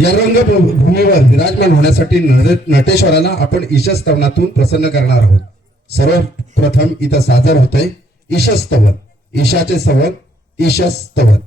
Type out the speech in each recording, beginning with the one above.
या रंगभूमीवर विराजमान होण्यासाठी नटेश्वराला आपण ईशस्तवनातून प्रसन्न करणार आहोत. सर्वप्रथम इथं सादर होतंय ईशस्तवन. ईशाचे स्तवन ईशस्तवन.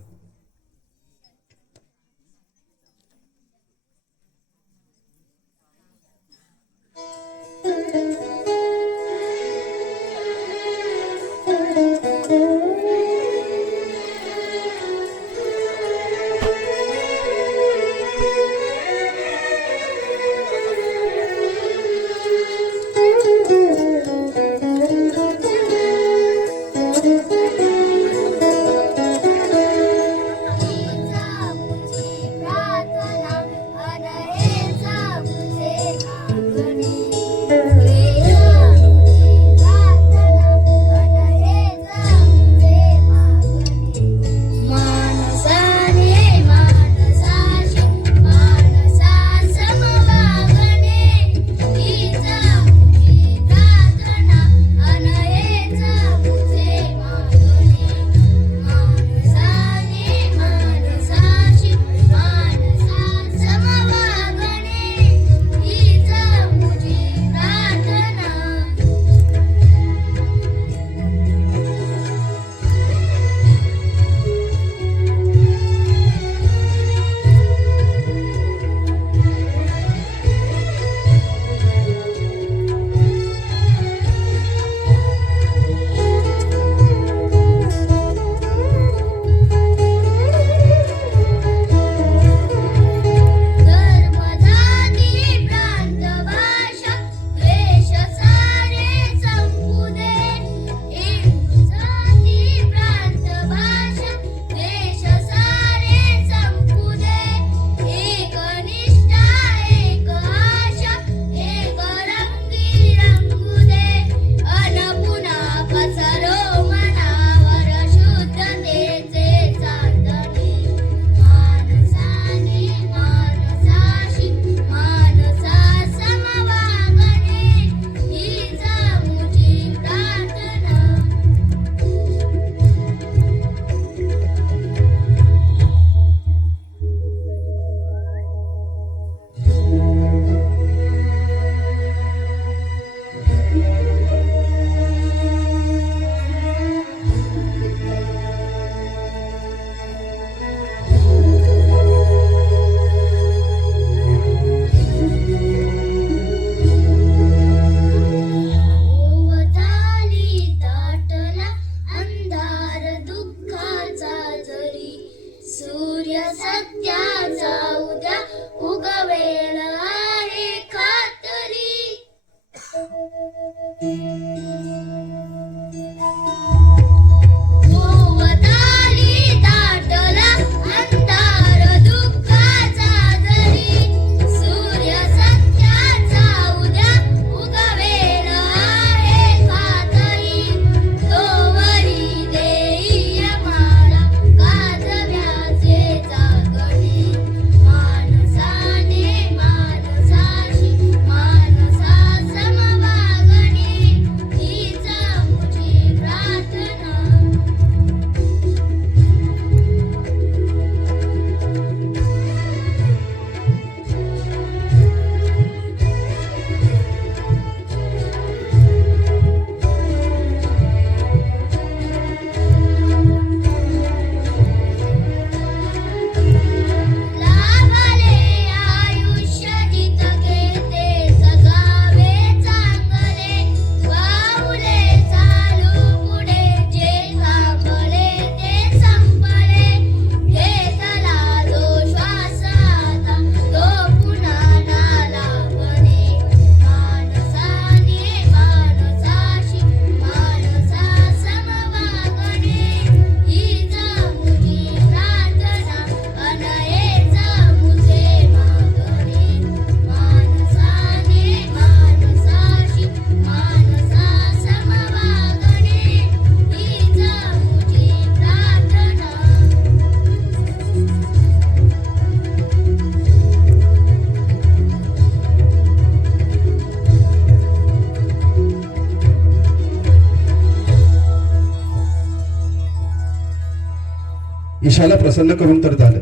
ईशाला प्रसन्न करून तर झालं,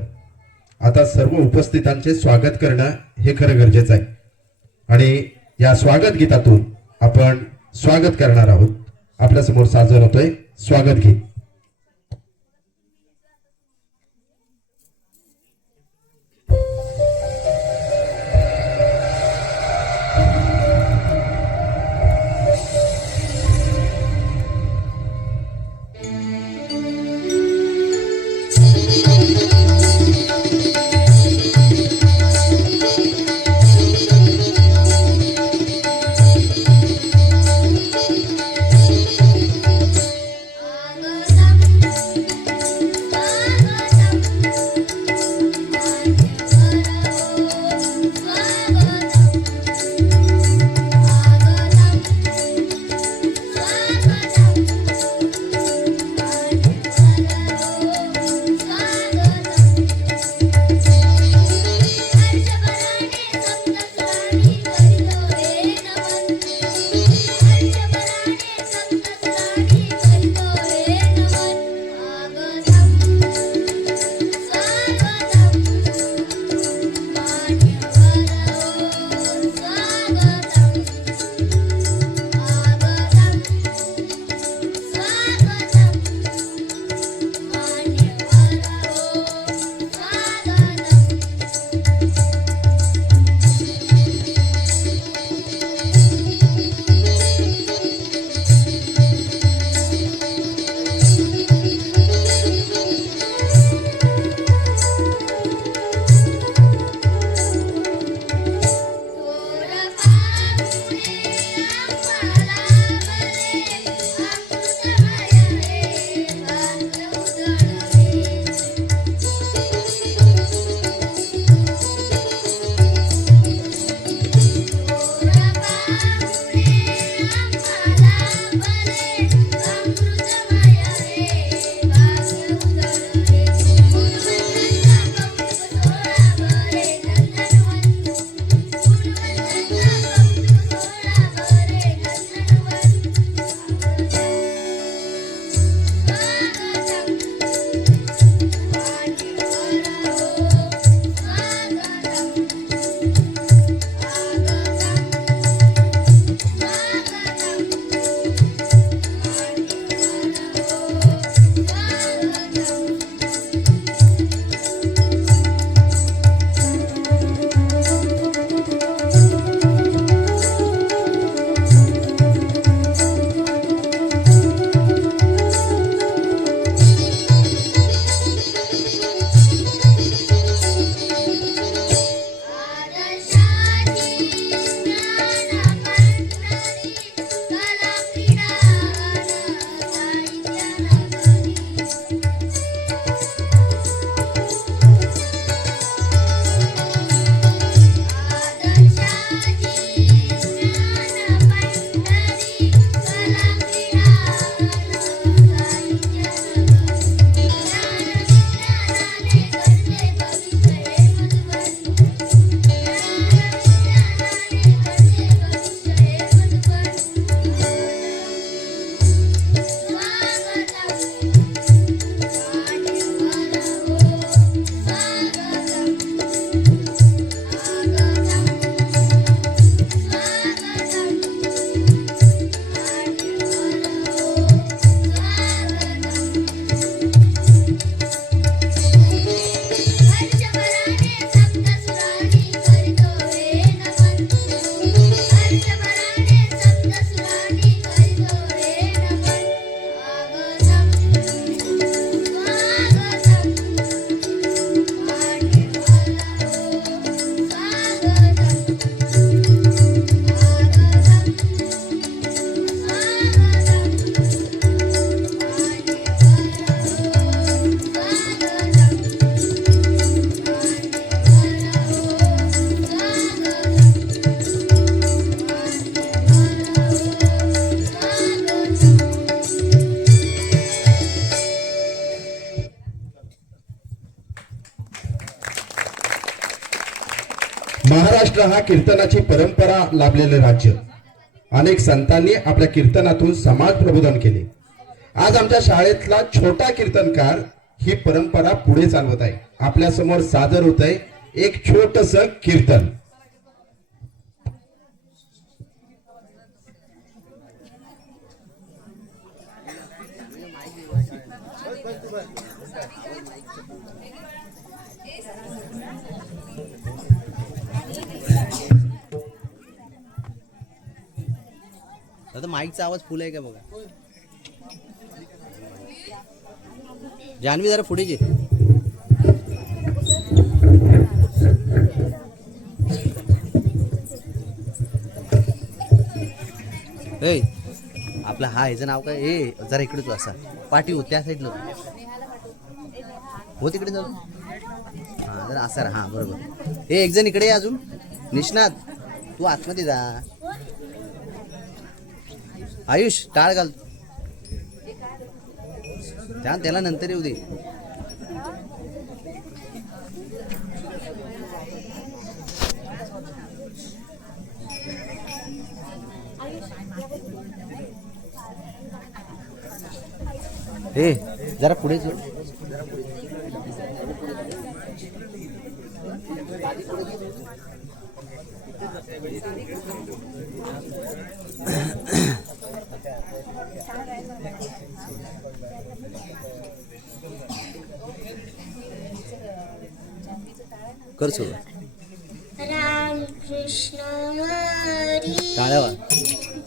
आता सर्व उपस्थितांचे स्वागत करणं हे खरं गरजेचं आहे आणि या स्वागत गीतातून आपण स्वागत करणार आहोत. आपल्या समोर सादर होतोय स्वागत गीत. महाराष्ट्र हा कीर्तनाची परंपरा लाभलेले राज्य. अनेक संतांनी आपल्या कीर्तनातून समाज प्रबोधन केले. आज आमच्या शाळेतला छोटा कीर्तनकार ही परंपरा पुढे चालवत आहे. आपल्या समोर सादर होत आहे एक छोटस कीर्तन. आता माईकचा आवाज फुल आहे का बघा. जान्हवी जरा पुढे घे. ए आपला हा ह्याचं नाव काय. ए जरा इकडे तू असा पाठी हो त्या साईडला हो तिकडे जाऊ. हा जरा असा हा बरोबर. ए एक जण इकडे ये अजून. निष्णात तू आतमध्ये जा. आयुष टाळ घाल त्याला नंतर येऊ दे. ए जरा पुढे जाऊ. कर सुरू. राम कृष्ण हरी टाळ्या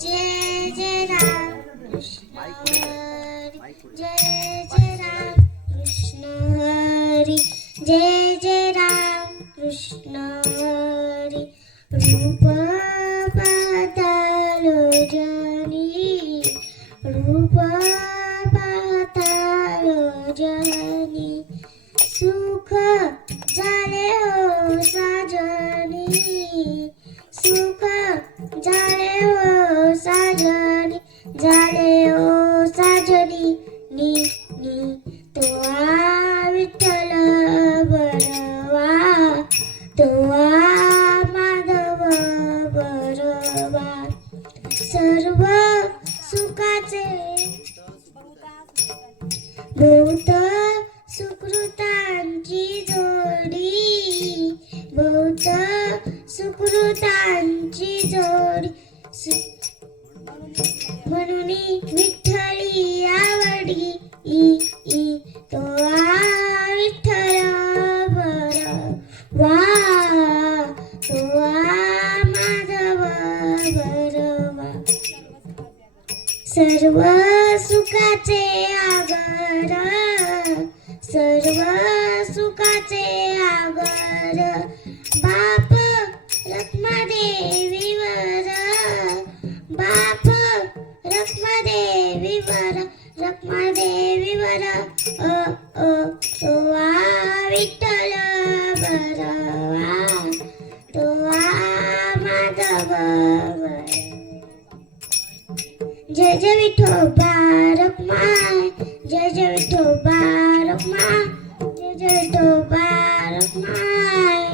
जय जय राम कृष्ण हरी जय जय राम कृष्ण हरी जय जय राम कृष्ण हरी रूप पाहतालो जनी रूप पाहतालो जनी सुख झाले हो साजनी सुख झाले हो साजनी झाले हो साजनी नी नी तो विठ्ठल बरवा तो माधव बरवा सर्व सुखाचे बहुत सुकृतांची जोडी बहुत सुकृतांची जोडी म्हणून विठ्ठली आवडी ई तो विठ्ठल बरवा तो माधव बरवा सर्व सुखाचे आगर सर्व सुखाचे आगर बाप रखमादेवीवर बाप रखमादेवीवर रखमादेवीवर तो विठ्ठल बरवा तो माधव बरवा. जय जय विठोबा रखमाय जय जय विठोबा रखमाय जय जय विठोबा रखमाय.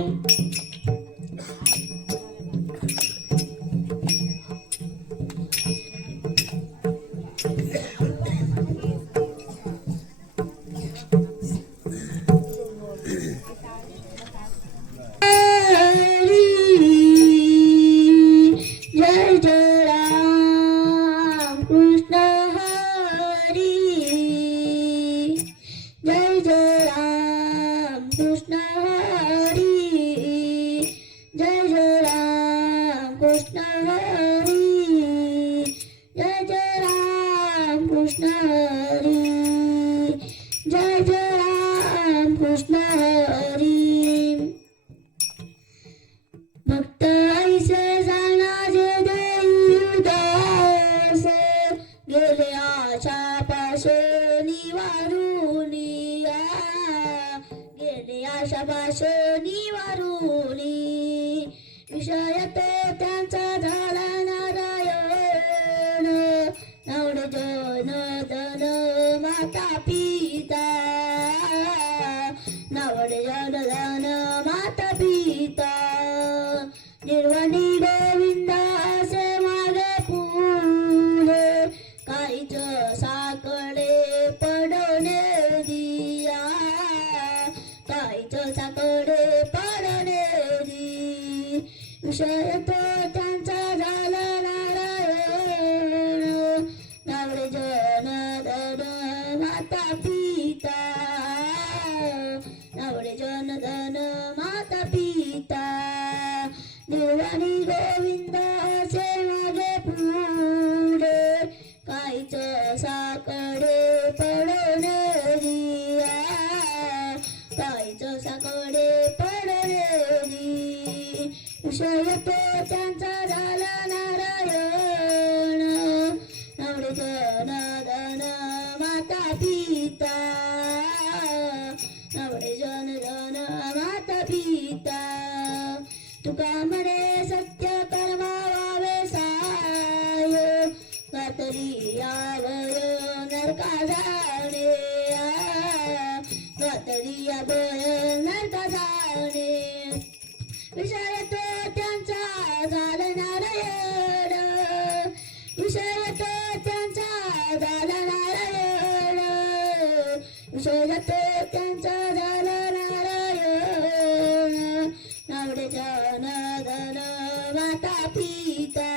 जय जय राम कृष्ण हरी जय जय राम कृष्ण हरी जय जय राम कृष्ण हरी जय जय राम कृष्ण हरी जय जय राम कृष्ण हरी. भक्त ऐसे जाणारे देई दास गेले आशा पाशोनी वारुनी गेले आशा पाशोनी वारुनी विषय तो त्यांचा झाला नारायण नावड जन धन माता पिता नावड जन धन माता पिता निर्वाणी गोविंद असे मागे पुढे काहीच साकडे पडवणे दिया काहीच साकडे पडनेरी विषय तो त्यांचा झाला नारायण नावडे जन धन माता पिता नावडे जन धन माता पिता निर्वाणी गोविंद असे मागे पुढे काहीच साकडे पडनेरी काहीच साकडे पडनेरी विषय तो त्यांचा झाला नारायण नावडे जन धन माता पिता नावडे जन धन माता पिता तुका म्हणे सत्य कर्मा वावे साय गातरी यावय नरका जाणे गातरी यावय नरका जाणे विषय तो त्यांचा झाला नारायण विषय तो त्यांचा झाला नारायण विषय तो त्यांचा झाला नारायण नावडे जन धन माता पिता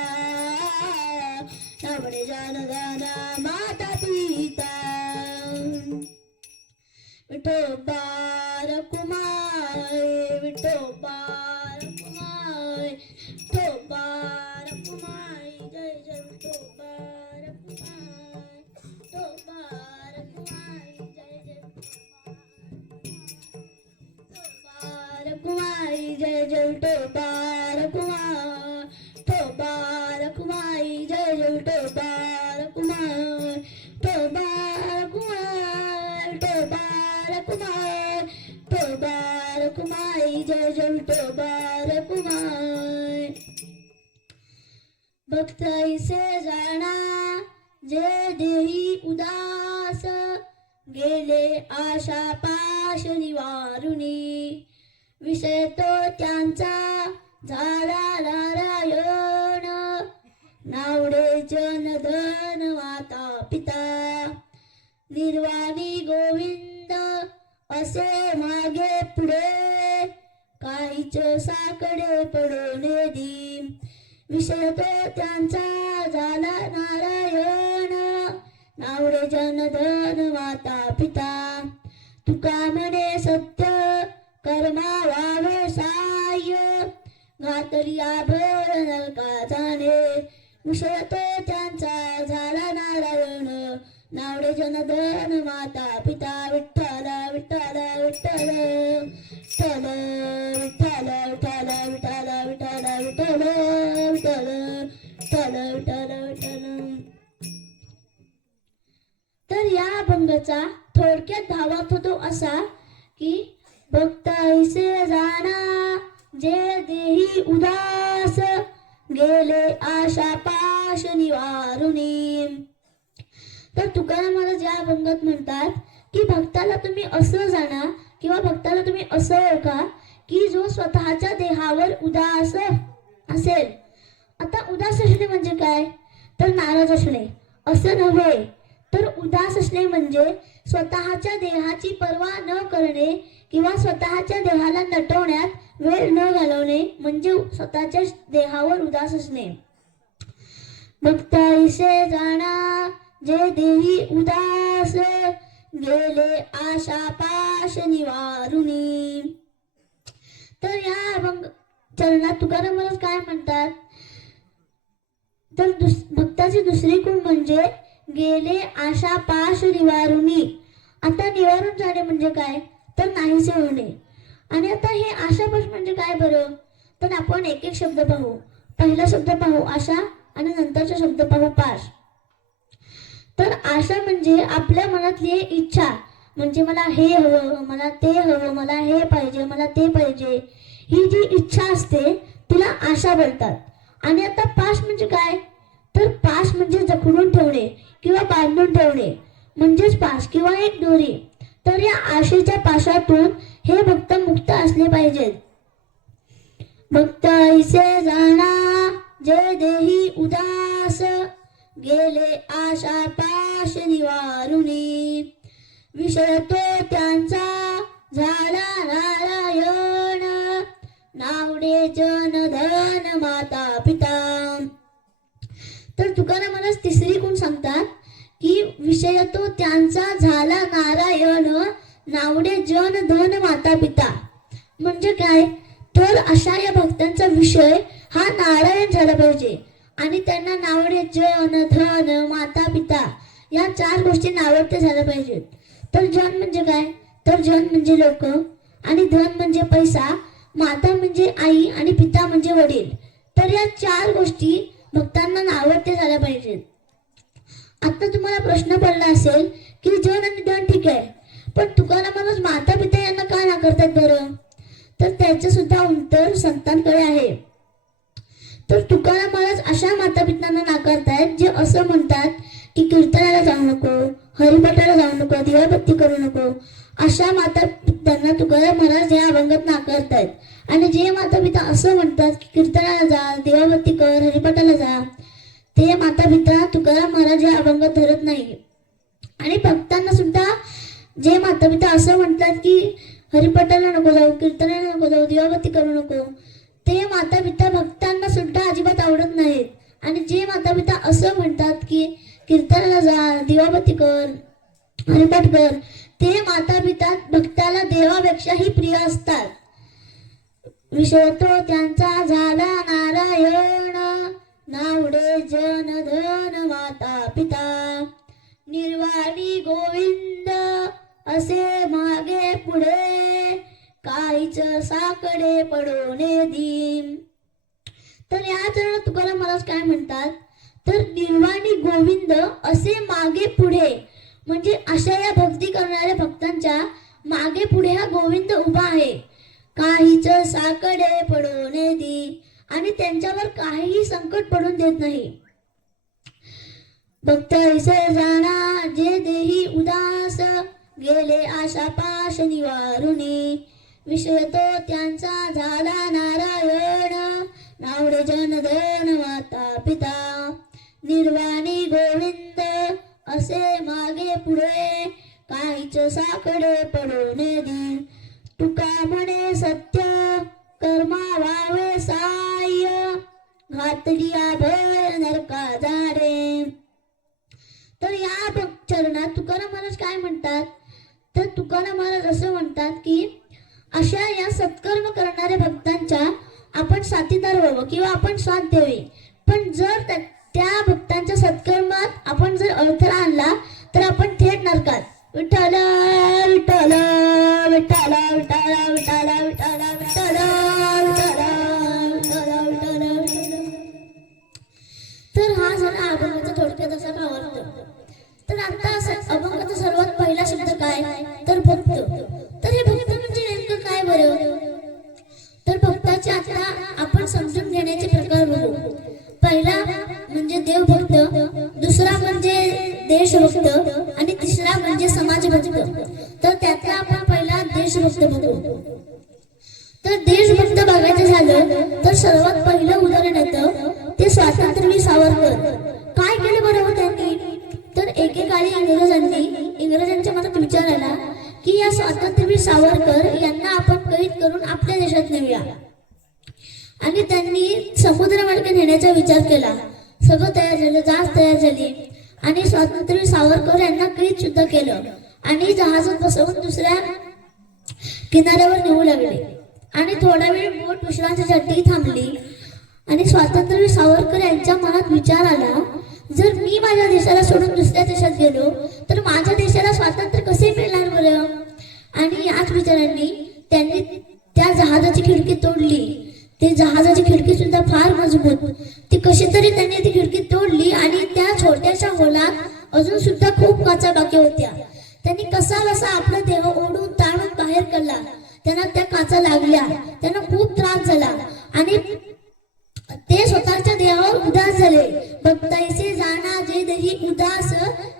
नावडे जन धन माता पिता विठोबार कुमार विठोबार कुमार विठोबार कुमार जय जय विठोबार कुमार विठोबार कुमार जय जय विठोबार कुमार जय जय विठोबार कुमार विठोबार कुमार जय जय विठोबार कुमार विठोबार कुमार विठोबार कुमार विठोबार कुमार जय जय विठोबार कुमार भक्त ऐसे जाणा जे देही उदास गेले आशा पाश निवारुनी विषय तो त्यांचा झाला नारायण नावडे जन धन माता पिता निर्वाणी गोविंद असे मागे पुढे काहीच साकडे पडोने दी विषय तो त्यांचा झाला नारायण नावडे जन धन माता पिता तुका म्हणे सत्य कर्मा वावे साय घातली आभर नरका जाणे विषय तो त्यांचा झाला नारायण नावडे जन धन माता पिता विठ्ठल विठ्ठल विठ्ठल विठ्ठल विठ्ठल विठ्ठल विठ्ठल विठ्ठल विठ्ठल विठ्ठल विठ्ठल विठ्ठल विठ्ठल. तर या अभंगाचा थोडक्यात भावार्थ होतो असा की भक्त ऐसे जाणा जे देही उदास गेले आशा पाश निवारुनी. तर तुकाराम महाराज या अभंगात म्हणतात की भक्ताला तुम्ही असं जाणा किंवा भक्ताला तुम्ही असं ओळखा की जो स्वतःच्या देहावर उदास असेल. आता उदास असणे म्हणजे काय तर नाराज असणे असं नव्हे, तर उदास असणे म्हणजे स्वतःच्या देहाची पर्वा न करणे किंवा स्वतःच्या देहाला नटवण्यात वेळ न घालवणे म्हणजे स्वतःच्या देहावर उदास असणे. भक्त ऐसे जाणा जे देही उदास गेले आशा पाश निवारुनी. तर या अभंग चरणात तुकाराम महाराज काय म्हणतात तर भक्ताची दुसरी गुण म्हणजे गेले आशा पाश निवारुनी. आता निवारून जाणे म्हणजे काय तर नाहीसे होणे. आणि आता हे आशापाश म्हणजे काय बरं तर आपण एक एक शब्द पाहू. पहिला शब्द पाहू आशा आणि नंतरचा शब्द पाहू पाश. तर आशा म्हणजे आपल्या मनातली इच्छा म्हणजे मला हे हवं, मला ते हवं, मला हे पाहिजे, मला ते पाहिजे, ही जी इच्छा असते तिला आशा बोलतात. आणि आता पाश म्हणजे काय तर पाश म्हणजे जखडून ठेवणे किंवा बांधून ठेवणे म्हणजेच पाश किंवा एक दोरी. तर या आशेच्या पाशातून हे भक्त मुक्त असले पाहिजेत. भक्त ऐसे जाणा जे देही उदास गेले आशा पाश निवारुनी. विषय तो त्यांचा झाला नारायण नावडे जन धन माता पिता. तर तुकाराम महाराज तिसरी गुण सांगतात की विषय तो त्यांचा झाला नारायण नावडे जन धन माता पिता. म्हणजे काय, तर अशा या भक्तांचा विषय हा नारायण झाला पाहिजे आणि त्यांना नावडे जन धन माता पिता या 4 गोष्टी नावडते झाल्या पाहिजेत. तर जन म्हणजे काय, तर जन म्हणजे लोक आणि धन म्हणजे पैसा, माता म्हणजे आई आणि पिता म्हणजे वडील. तर या 4 गोष्टी भक्तांना नावडते झाल्या पाहिजेत. आता तुम्हाला प्रश्न पडला असेल की जन आणि धन ठीक आहे, पण तुकाराम महाराज माता पिता यांना का नाकारतात बरं? तर त्याचे सुद्धा उत्तर संतांकडे आहे. तर तुकाराम महाराज अशा माता पित्यांना नाकारतायत जे असं म्हणतात की कीर्तनाला जाऊ नको, हरिपाठाला जाऊ नको, दिवाबत्ती करू नको. अशा माता पित्यांना तुकाराम महाराज या अभंगात नाकारतायत. आणि जे माता पिता असं म्हणतात की कीर्तनाला जा, दिवाबत्ती कर, हरिपाठाला जा, ते माता पिता तुकाराम महाराज या अभंगात धरत नाही. आणि भक्तांना सुद्धा जे माता पिता असं म्हणतात की हरिपाठाला नको जाऊ, कीर्तनाला नको जाऊ, दिवाबत्ती करू नको, ते माता पिता भक्तांना सुद्धा अजिबात आवडत नाहीत. आणि जे माता पिता असं म्हणतात की कीर्तनाला जा, दिवाबत्ती कर, हरिपाठ कर, ते माता पिता भक्ताला देवापेक्षाही प्रिय असतात. विषय तो त्यांचा झाला नारायण नावडे जन धन माता पिता. निर्वाणी गोविंद असे मागे पुढे काहीच साकडे पडोने दिन. तर या चरणात तुकाराम महाराज काय म्हणतात, तर निर्वाणी गोविंद असे मागे पुढे म्हणजे अशा या भक्ती करणाऱ्या भक्तांच्या मागे पुढे हा गोविंद उभा आहे. काहीच साकडे पडोने दी आणि त्यांच्यावर काहीही संकट पडून देत नाही. भक्त ऐसे जाणा जे देही उदास गेले आशा पाश निवारुनी. विषय तो त्यांचा झाला नारायण नावडे जन धन माता पिता. निर्वाणी गोविंद असे मागे पुढे काहीच साकडे पडोने दी. तुका म्हणे सत्य कर्मा वावे साय घातलिया भय नरका जाणे. तर या चरणात तुकाराम महाराज काय म्हणतात, तर तुकाराम महाराज असं म्हणतात की अशा या सत्कर्म करणाऱ्या भक्तांच्या आपण साथीदार व्हावं किंवा आपण साथ द्यावी. पण जर त्या भक्तांच्या सत्कर्मात आपण जर अडथळा आणला तर आपण थेट नरकात. विठ्ठल विठ्ठल विठ्ठल विठ्ठल विठ्ठल विठ्ठल विठ्ठल विठ्ठल विठ्ठल विठ्ठल. तर हा झाला अभंगाचा थोडक्यात असा भावार्थ. तर आता अभंगाचा सर्वात पहिला शब्द काय, तर भक्त. तर हे भक्त म्हणजे नेमकं काय बरं, तर भक्ताचे आता आपण समजून घेण्याचे प्रकार बघू. पहिला म्हणजे देवभक्त, दुसरा म्हणजे देशभक्त आणि तिसरा म्हणजे समाजभक्त. तर त्यातला आपण पहिला देशभक्त बघू. तर देशभक्त बघायचं झालं तर सर्वात पहिलं उदाहरण येतं ते स्वातंत्र्यवीर सावरकर. काय केलं बरोबर त्यांनी, तर एकेकाळी इंग्रजांच्या मनात विचार आला की या स्वातंत्र्यवीर सावरकर यांना आपण कैद करून आपल्या देशात नेऊया. आणि त्यांनी समुद्रमार्गे नेण्याचा विचार केला. सगळं तयार झालं, जहाज तयार झाली आणि स्वातंत्र्यवीर सावरकर यांना कैद सुद्धा केलं आणि जहाजात बसवून दुसऱ्या किनाऱ्यावर नेऊ लागले. आणि थोडा वेळ बोट विश्रांतीसाठी थांबली आणि स्वातंत्र्यवीर सावरकर यांच्या मनात विचार आला, जर मी माझ्या देशाला सोडून दुसऱ्या देशात गेलो तर माझ्या देशाला स्वातंत्र्य कसे मिळणार बरं. आणि याच विचारांनी त्यांनी त्या जहाजाची खिडकी तोडली. ते जहाजाची खिडकी सुद्धा फार मजबूत, ती कशी तरी त्यांनी ती खिडकी तोडली आणि त्या छोट्याशा होलात अजून सुद्धा खूप काचा बाकी होत्या. त्यांनी कसा बसा आपला देह ओढून ताणून बाहेर काढला. त्यांना त्या काचा लागल्या, त्यांना खूप त्रास झाला आणि ते स्वतःच्या देहावर उदास झाले. भक्ताईसे जाणा जे देही उदास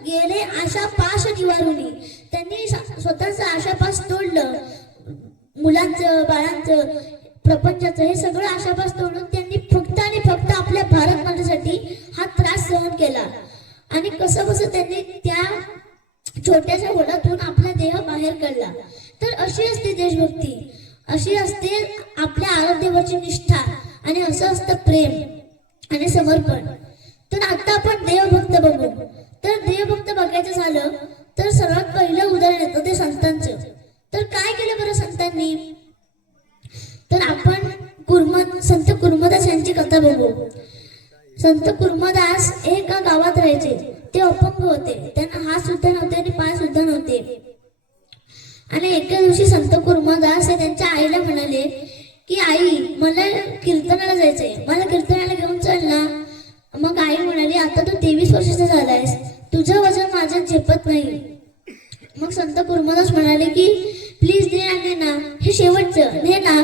गेले आशा पाश निवारुनी. त्यांनी स्वतःचा आशापास तोडलं, मुलांचं, बाळांचं, प्रपंचाचं, हे सगळं आशापास तोडून त्यांनी फक्त आणि फक्त आपल्या भारत मातेसाठी हा त्रास सहन केला. आणि कसं त्यांनी त्या छोट्याशा होडातून आपला देह बाहेर काढला. तर अशी असते देशभक्ती, अशी असते आपल्या आराध्यवरची निष्ठा, आणि असं असतं प्रेम आणि समर्पण. तर आता आपण देवभक्त बघू. तर देवभक्त बघायचं झालं तर सर्वात पहिलं उदाहरण येतं ते संतांचं. तर काय केलं बरं संतांनी? तर आपण संत कुर्मदास यांची कथा बघू. संत कुर्मदास एका गावात राहायचे. ते अपंग होते, त्यांना हात सुद्धा नव्हते आणि पाय सुद्धा नव्हते. आणि एके दिवशी संत कुर्मदास हे त्यांच्या आईला म्हणाले की आई, मला कीर्तनाला जायचंय, मला कीर्तनाला घेऊन चल ना. मग आई म्हणाली, आता तू 23 वर्षाचा झालायस, तुझं वजन माझ्यात झेपत नाही. मग संत कुर्मदास म्हणाले की प्लीज ने ना, हे शेवटचं ने ना.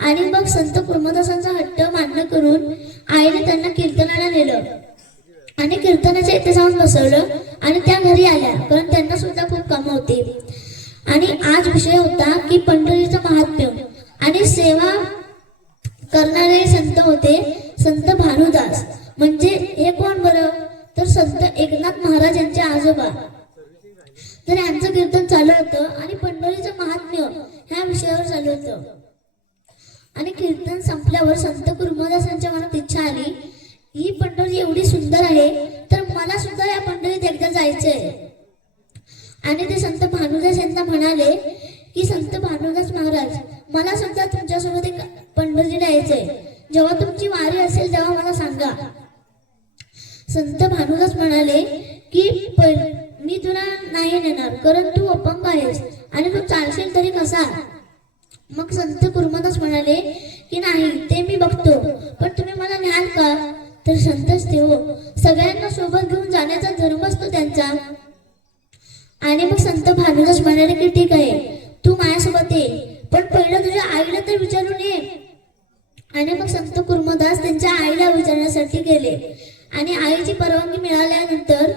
आणि मग संत कुर्मदासांचा हट्ट मान्य करून आईने त्यांना कीर्तनाला नेलं आणि कीर्तनाच्या इथे जाऊन बसवलं. आणि त्या घरी आल्या, कारण त्यांना सुद्धा खूप कामं होती. आणि आज विषय होता की पंढरीचं महात्म्य. आणि सेवा करणारे संत होते संत भानुदास. म्हणजे हे कोण बरं? तर संत एकनाथ महाराज यांचे आजोबा. तर यांचं कीर्तन चालू होतं आणि पंढरीचं महात्म्य ह्या विषयावर चालू होतं. आणि कीर्तन संपल्यावर संत कुर्मदासांच्या मनात इच्छा आली, ही पंढरी एवढी सुंदर आहे, तर मला सुद्धा या पंढरीत एकदा जायचंय. आणि ते संत भानुदास यांना म्हणाले की संत भानुदास महाराज, मला सुद्धा तुमच्यासोबत एक पंढरीला यायचंय. जेव्हा तुमची वारी असेल तेव्हा मला सांगा. संत भानुदास म्हणाले की मी तुला नाही नेणार, कारण तू अपंग आहेस आणि तू चालशील तरी कसा. मग संत कुर्मदास म्हणाले की नाही, ते मी बघतो, पण तुम्ही मला न्याल का? तर संतच ते हो, सगळ्यांना सोबत घेऊन जाण्याचा धर्म असतो त्यांचा. आणि मग संत भानुदास म्हणाले की ठीक आहे, तू माझ्यासोबत ये, पण पहिलं तुझ्या आईला तर विचारून ये. आणि मग संत कुर्मदास त्यांच्या आईला विचारण्यासाठी गेले. आणि आईची परवानगी मिळाल्यानंतर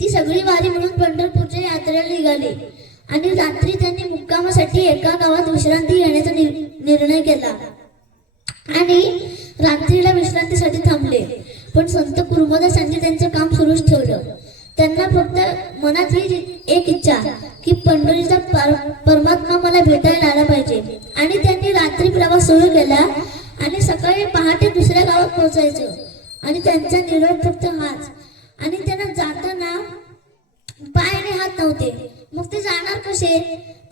ती सगळी वारी म्हणून पंढरपूरच्या यात्रेला निघाली. आणि रात्री त्यांनी मुक्कामासाठी एका गावात विश्रांती घेण्याचा निर्णय केला आणि रात्रीला विश्रांतीसाठी थांबले. पण संत कुर्मदास यांनी त्यांचं काम सुरूच ठेवलं. त्यांना फक्त मनात ही एक इच्छा की पंढरीचा परमात्मा मला भेटायला आला पाहिजे. आणि त्यांनी रात्री प्रवास सुरू केला आणि सकाळी पहाटे दुसऱ्या गावात पोहोचायचं. आणि त्यांचा निरोप फक्त हाच. आणि त्यांना जाताना पाय आणि हात नव्हते, मग ते जाणार कसे?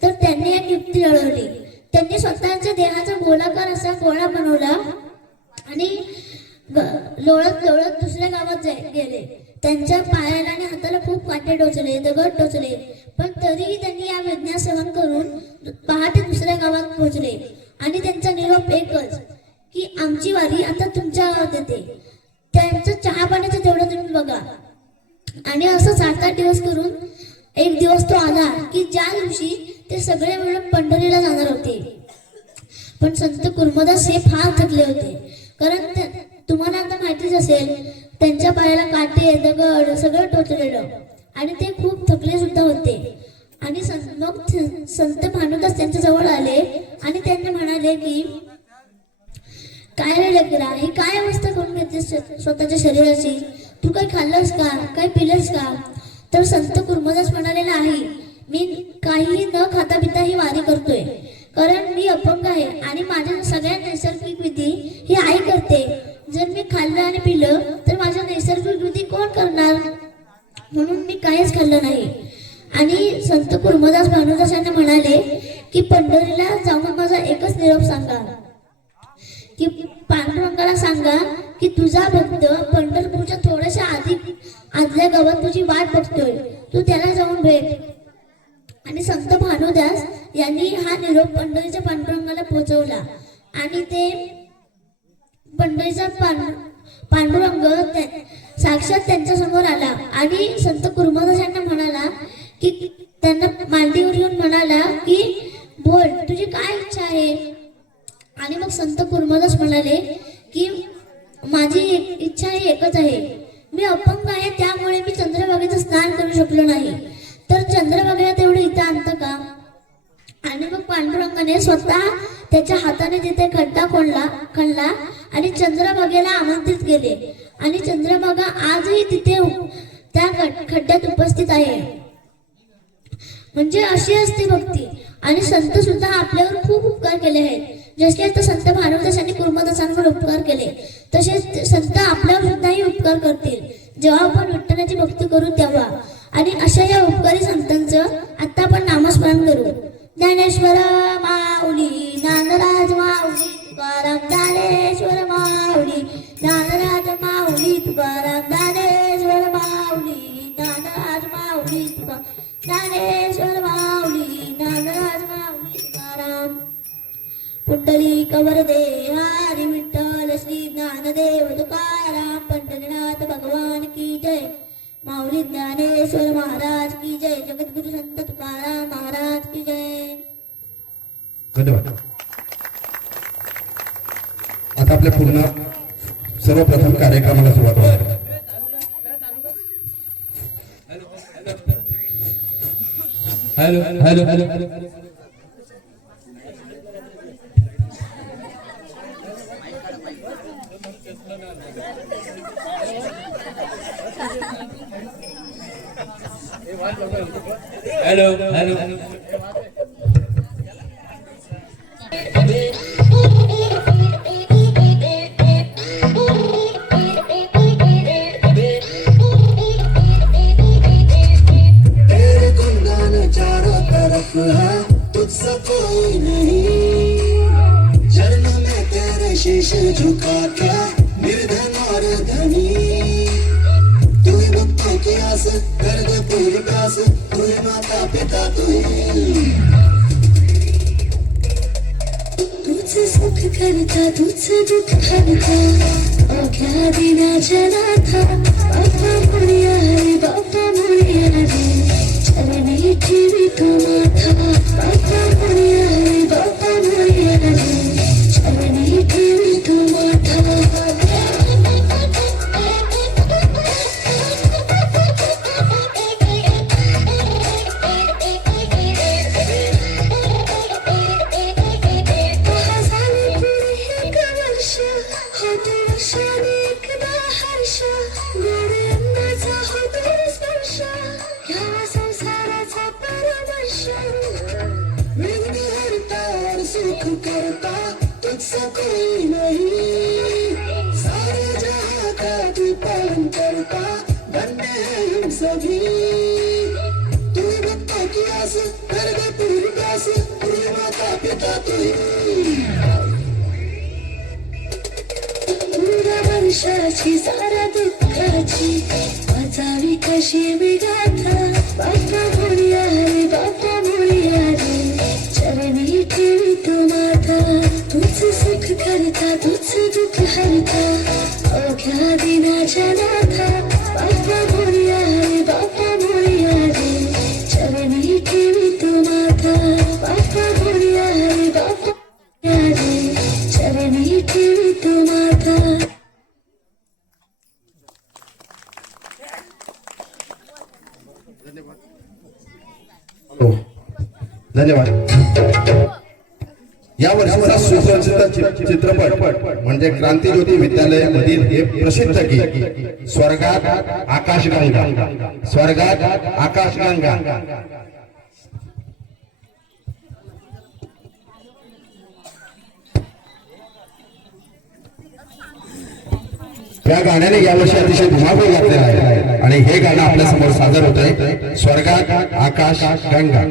तर त्यांनी एक युक्ती लढवली. त्यांनी स्वतःच्या देहाचा गोलाकार असा गोळा बनवला आणि लोळत लोळत दुसऱ्या गावात गेले. त्यांच्या पायाला आणि हाताला खूप काटे टोचले, दगड टोचले, पण तरीही त्यांनी या वेदना सहन करून पहाटे दुसऱ्या गावात पोहोचले. आणि त्यांचा निरोप एकच की आमची वारी आता तुमच्या गावात येते. त्यांचं चहा पाण्याचं तेवढं तुम्ही बघा. आणि असं 7-8 दिवस करून एक दिवस तो आला की ज्या दिवशी ते सगळे मिळून पंढरीला जाणार होते. पण संत कुर्मदास हे फार थकले होते, कारण तुम्हाला आता माहितीच असेल, त्यांच्या पायाला काटे दगड सगळं टोचलेलं आणि ते खूप थकले सुद्धा होते. आणि मग संत भानुदास त्यांच्या जवळ आले आणि त्यांनी म्हणाले की काय रे लेकरा, ही काय अवस्था करून घेतलीस स्वतःच्या शरीराची? तू काही खाल्लंस का, काही पिलंस का? तर संत कुर्मदास म्हणाले नाही, मी काही न खाता पिता ही वारी करतोय, कारण मी अपंग आहे आणि माझ्या सगळ्या नैसर्गिक विधी ही आई करते. जर मी खाल्लं आणि पिलं तर माझ्या नैसर्गिक विधी कोण करणार? म्हणून मी काहीच खाल्लं नाही. आणि संत कुर्मदास भानुदास यांना म्हणाले की पंढरीला जाऊन माझा एकच निरोप सांगा की पांडुरंगाला सांगा की तुझा भक्त पंढरपूरच्या थोड्याशा आदल्या गावात तुझी वाट बघतोय, तू त्याला जाऊन भेट. आणि संत भानुदास यांनी हा निरोप पंढरीच्या पांडुरंगाला पोहोचवला. आणि ते पंढरीचा पांडुरंग साक्षात त्यांच्या समोर आला आणि संत कुर्मदास यांना म्हणाला की त्यांना मांडीवर येऊन म्हणाला की बोल, तुझी काय इच्छा आहे? आणि मग संत कुर्मदास म्हणाले की माझी इच्छा ही एकच आहे, मी अपंग आहे, त्यामुळे मी चंद्रभागेचं स्नान करू शकलो नाही, तर चंद्रभागेला तेवढं इथं आणतं का? आणि मग पांडुरंगाने स्वतः त्याच्या हाताने तिथे खड्डा खणला आणि चंद्रभागेला आमंत्रित केले. आणि चंद्रभागा आजही तिथे त्या खड्ड्यात उपस्थित आहे. म्हणजे अशी असते भक्ती. आणि संत सुद्धा आपल्यावर खूप उपकार केले आहेत. जसे आता संत भानुदासांनी कुर्मदासांवर उपकार केले, तसेच संत आपल्यावर सुद्धाही उपकार करतील जेव्हा आपण विठ्ठलाची भक्ती करू तेव्हा. आणि अशा या उपकारी संतांचं आता आपण नामस्मरण करू. ज्ञानेश्वर माऊली, ज्ञानराज माऊली तुकाराम, ज्ञानेश्वर माऊली, ज्ञानराज माऊली तुकाराम, ज्ञानेश्वर माऊली, ज्ञानराज माऊली तुकाराम, ज्ञानेश्वर माऊली, ज्ञानराज माऊली तुकाराम. पुंडलिक वरदे हरी विठ्ठल श्री ज्ञानदेव तुकाराम, पंढरीनाथ भगवान की जय. माऊली ज्ञानेश्वर महाराज की जय. जगद्गुरु संत तुकाराम महाराज की जय. धन्यवाद. आता आपल्या पूर्ण सर्वप्रथम कार्यक्रमाला सुरुवात होणार आहे. Hello hello hello hello hello hello तुझसा कोई नहीं, चरणों में तेरे शीश झुका के निर्धन और धनी. तू ही भक्तों की आस, कर दे पूरी प्यास, तू ही माता पिता तू ही. तुझसे सुख करता तुझसे दुख हरता, और क्या देना चला था. बाबा मुड़िया रे, बाबा मुड़िया रे, चरणी ठेवी तो माथा. बाबा मुड़िया रे, बाबा मुड़िया रे, चरणी ठेवी तो माथा. सुख करता तुझसा कोई नहीं, सारे जहां का तू पालन करता, धन्य है हम सभी. तू ही भक्तों की आस, कर दे पूरी प्यास, तू ही माता पिता तू ही. पूरा वर्षाची सारा दुःखाची वाचावी कशी मी गाथा. बाबा मुड़िया रे, बाबा मुड़िया रे, चरणी ठेवी तो माथा. तुझसे सुख करता तुझसे दुख हरता, अवघ्या दिनाच्या नाथा. बाबा मुड़िया रे, बाबा मुड़िया रे, चरणी ठेवी तो माथा. बाबा मुड़िया रे, बाबा मुड़िया रे, चरणी ठेवी तो माथा. धन्यवाद. या वर्षीचा सुप्रसिद्ध चित्रपट म्हणजे क्रांतिज्योती विद्यालय मधील हे प्रसिद्ध गीत स्वर्गात आकाशगंगा, स्वर्गात आकाशगंगा. या गाण्याने यावर्षी अतिशय धुमाकूळ घातलेला आहे आणि हे गाणं आपल्या समोर सादर होत आहे. स्वर्गात आकाश गंगा.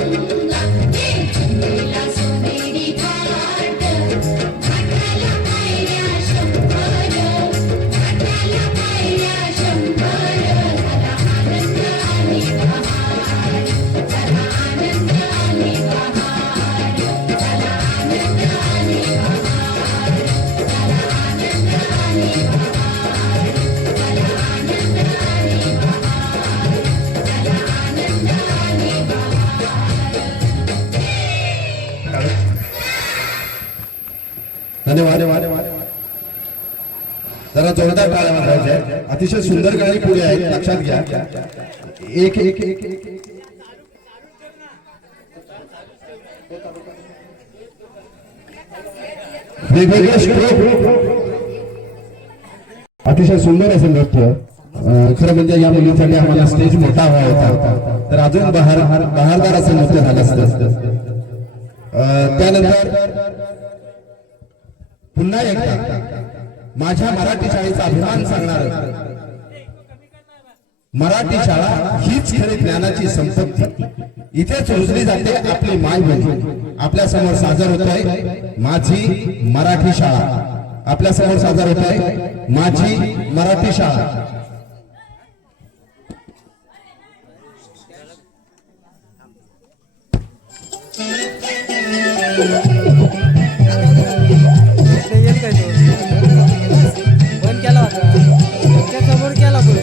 दूंगा झुलेला सोनेरी घाट घाटाला पायऱ्या शंभर घाटाला पायऱ्या शंभर झाला आनंद आली बहार झाला आनंद आली बहार झाला आनंद आली बहार झाला आनंद आली बहार झाला आनंद आली बहार झाला आनंद आली बहार धन्यवाद जरा जोरदार टाळ्या वाजवायच्या आहेत. अतिशय सुंदर गाणी पुढे आहेत, लक्षात घ्या. एक एक एक वेगवेगळे स्ट्रोक, अतिशय सुंदर असं नृत्य. खरं म्हणजे या मुलीसाठी आम्हाला स्टेज मोठा हवा होता, तर अजून बहारदार असं नृत्य झालं असतं. त्यानंतर पुन्हा एकदा माझ्या मराठी शाळेचा अभिमान सांगणार, मराठी शाळा हीच खरी ज्ञानाची संपत्ती. इथेच रुजली जाते आपली मायबोली. आपल्या समोर सादर होतोय माझी मराठी शाळा. आपल्या समोर सादर होतोय माझी मराठी शाळा. बंद केला होता समोर केला पुढे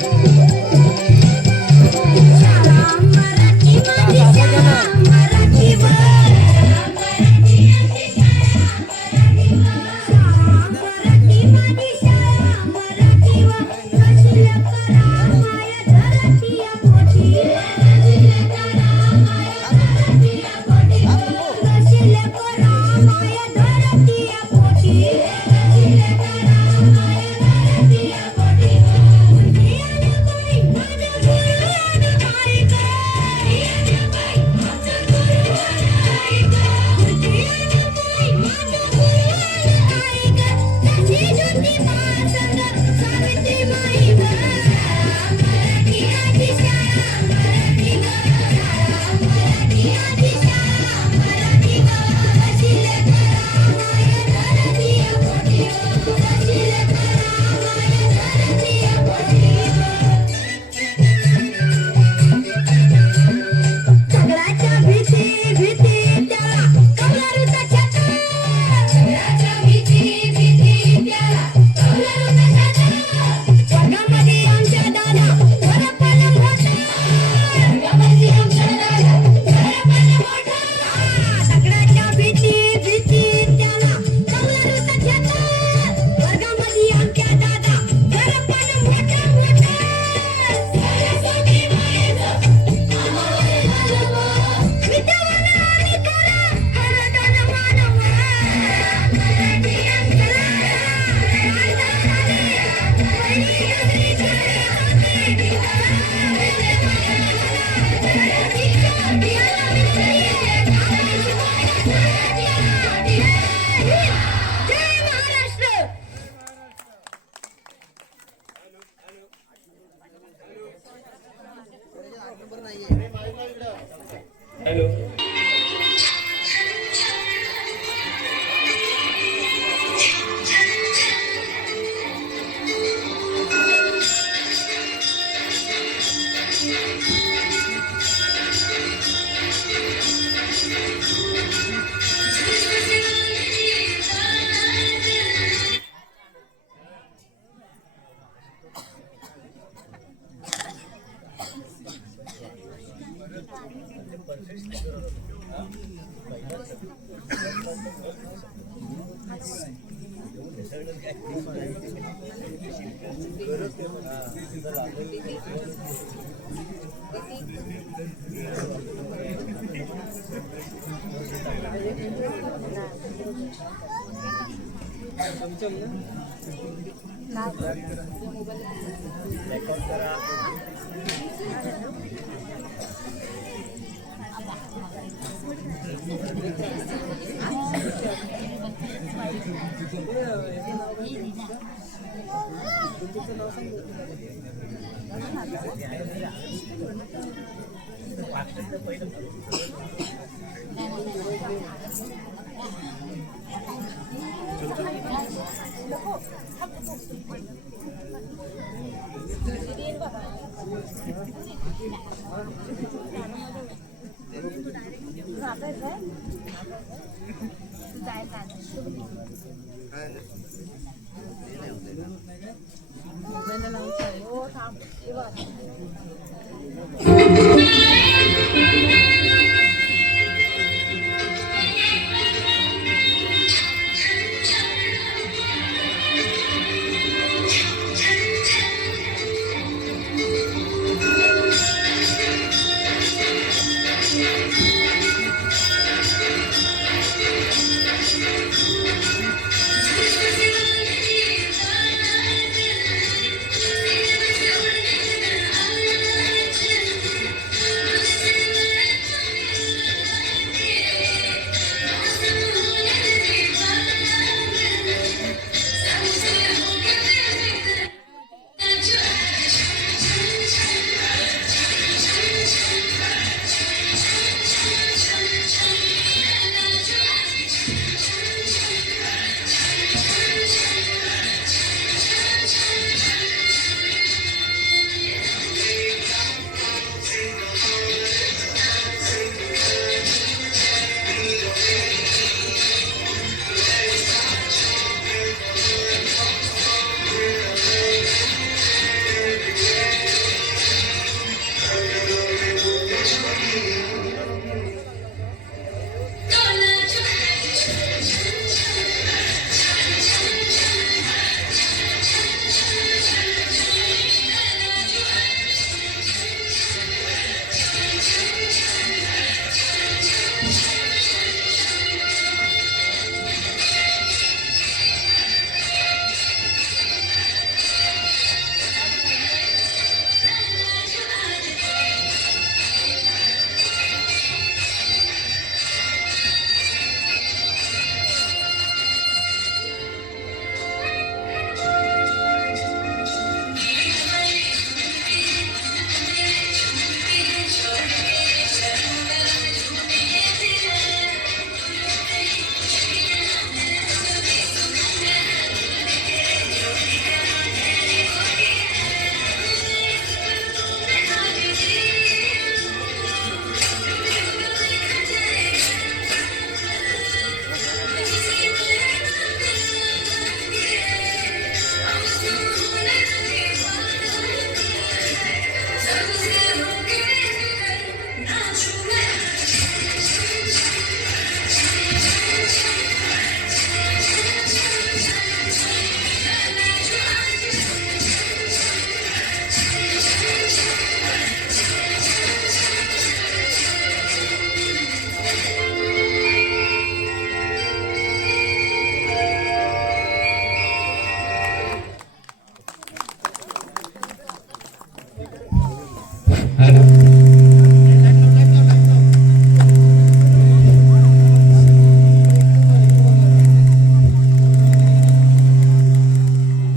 पहिलं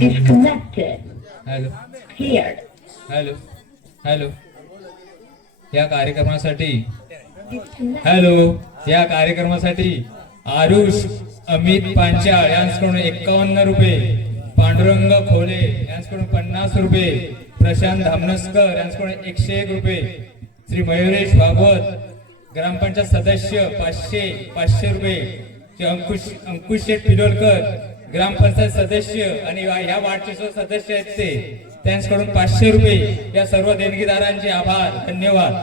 Disconnected. Hello Cleared. Hello hello या कार्यक्रमासाठी Disconnected. हॅलो या कार्यक्रमासाठी आरुष अमित पांचाळ यांच्याकडून 51 रुपये, पांडुरंग खोले यांच्याकडून 50 रुपये, प्रशांत धामनसकर यांच्याकडून 101 रुपये, श्री मयुरेश भागवत ग्रामपंचायत सदस्य 500 रुपये, श्री अंकुश शेठ पिलोलकर ग्रामपंचायत सदस्य आणि या वार्डचे सदस्य आहेत ते त्यांच्याकडून 500 रुपये. या सर्व देणगीदारांचे आभार, धन्यवाद.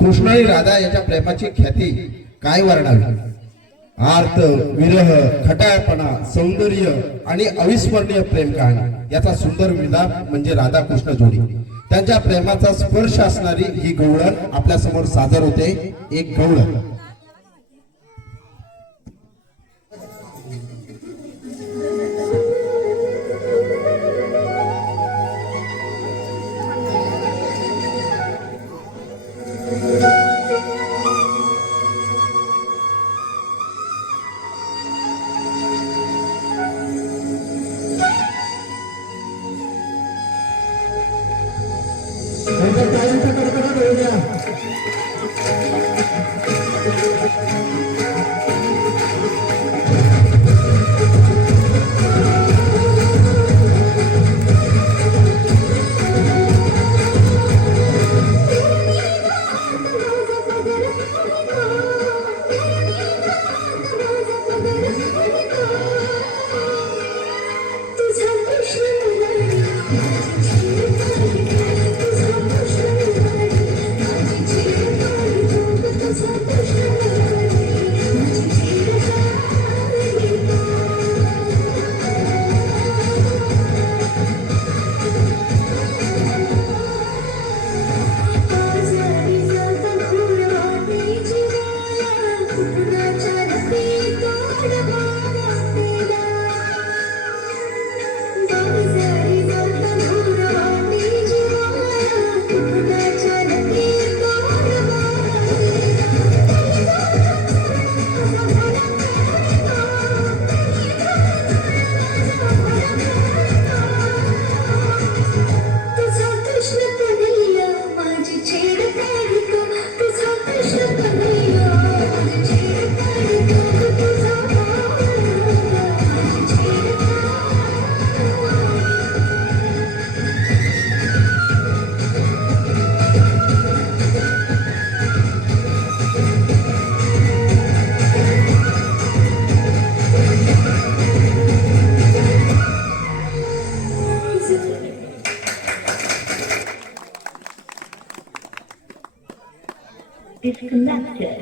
कृष्ण आणि राधा याच्या प्रेमाची ख्याती काय वर्णावी. आर्त, विरह, खटाळपणा, सौंदर्य आणि अविस्मरणीय प्रेम कहाणी याचा सुंदर मिलाप म्हणजे राधा कृष्ण जोडी. त्यांच्या प्रेमाचा स्पर्श असणारी ही गवळण आपल्या समोर सादर होते. एक गवळण. तुझा कृष्ण मुरारी तुझा कृष्ण मुरारी माझी जीव काढतो तुझा कृष्ण मुरारी माझी जीव आजारी जाता खुराटी जीवाला कुणाच्या रती तोड मारतेला आजारी जाता खुराटी जीवाला कुणाच्या रती तोड तुझा कृष्ण कन्हैया माझी छेड काढतो तुझा कृष्ण कन्हैया माझी छेड काढतो तुझा माझी छेड disconnected.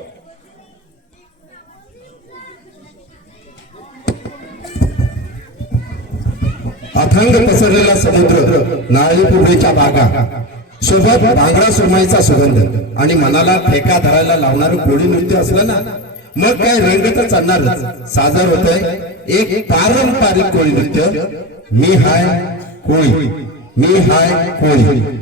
अथांग पसरलेला समुद्र, नारळी पुरवेच्या बागा, सोबत भांगडा सुरमाईचा सुगंध आणि मनाला ठेका धरायला लावणारं कोळी नृत्य असलं ना, मग काय रंग तर चालणारच. सादर होतंय एक पारंपरिक कोळी नृत्य, मी हाय कोळी, मी हाय कोळी.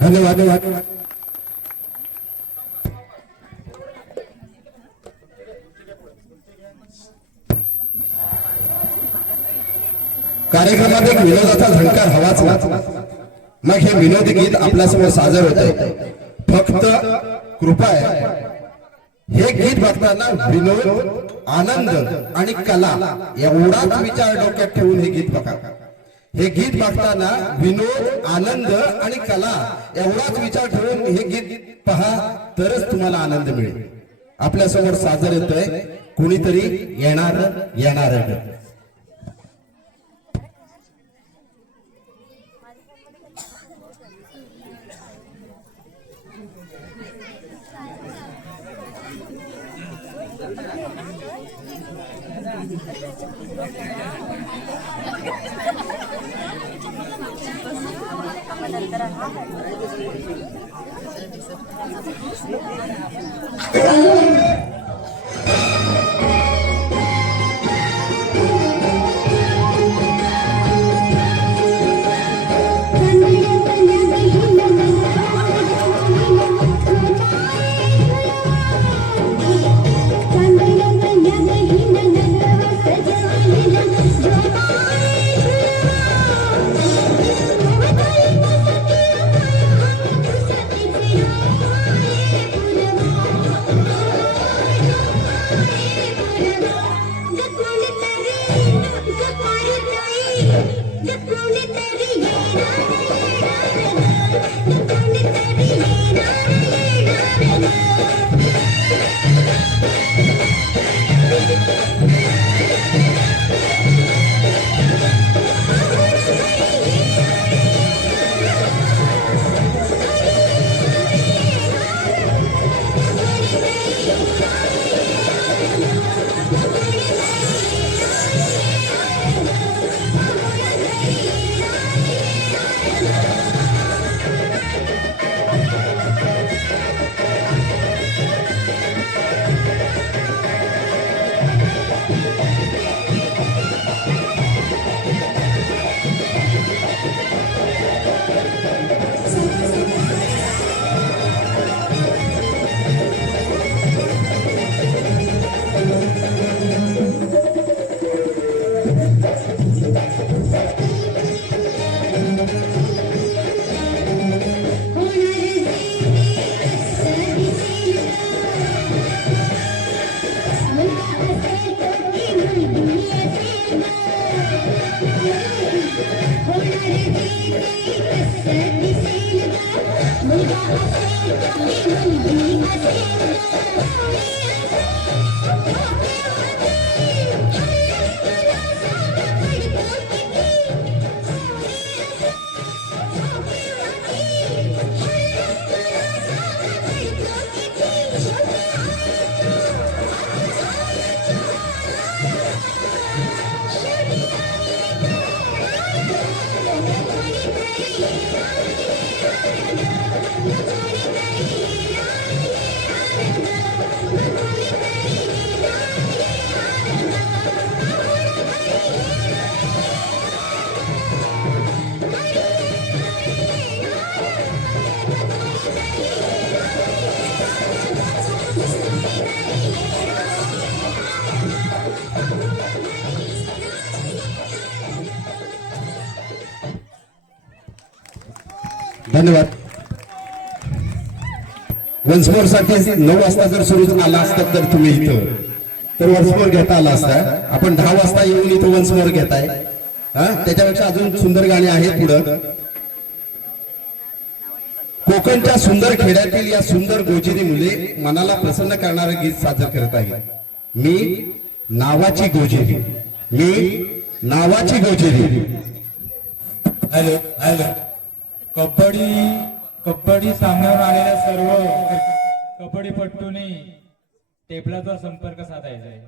धन्यवाद. कार्यक्रमात एक विनोदाचा झंकार हवाच. मग हे विनोदी गीत आपल्यासमोर सादर होत आहे. फक्त कृपा आहे, हे गीत बघताना विनोद, आनंद आणि कला एवढाच विचार डोक्यात ठेवून हे गीत बघा. हे गीत बघताना विनोद, आनंद आणि कला एवढाच विचार ठेवून हे गीत पहा, तरच तुम्हाला आनंद मिळेल. आपल्या समोर सादर येतोय कुणीतरी येणार. धन्यवाद. वन्समोर साठी 9 वाजता जर सुरू आला असतात तर तुम्ही इथं तर वन्समोर घेता आला असता. आपण 10 वाजता येऊन इथं वन्समोर घेताय. त्याच्यापेक्षा अजून सुंदर गाणी आहेत पुढं. कोकणच्या सुंदर खेड्यातील या सुंदर गोजिरी मुले मनाला प्रसन्न करणारे गीत सादर करत आहेत. मी नावाची गोजिरी, मी नावाची गोजिरी. Hello hello. कबड्डी सामन्यावर आलेल्या सर्व कबड्डीपटूंनी टेबलाचा संपर्क साधायचा आहे.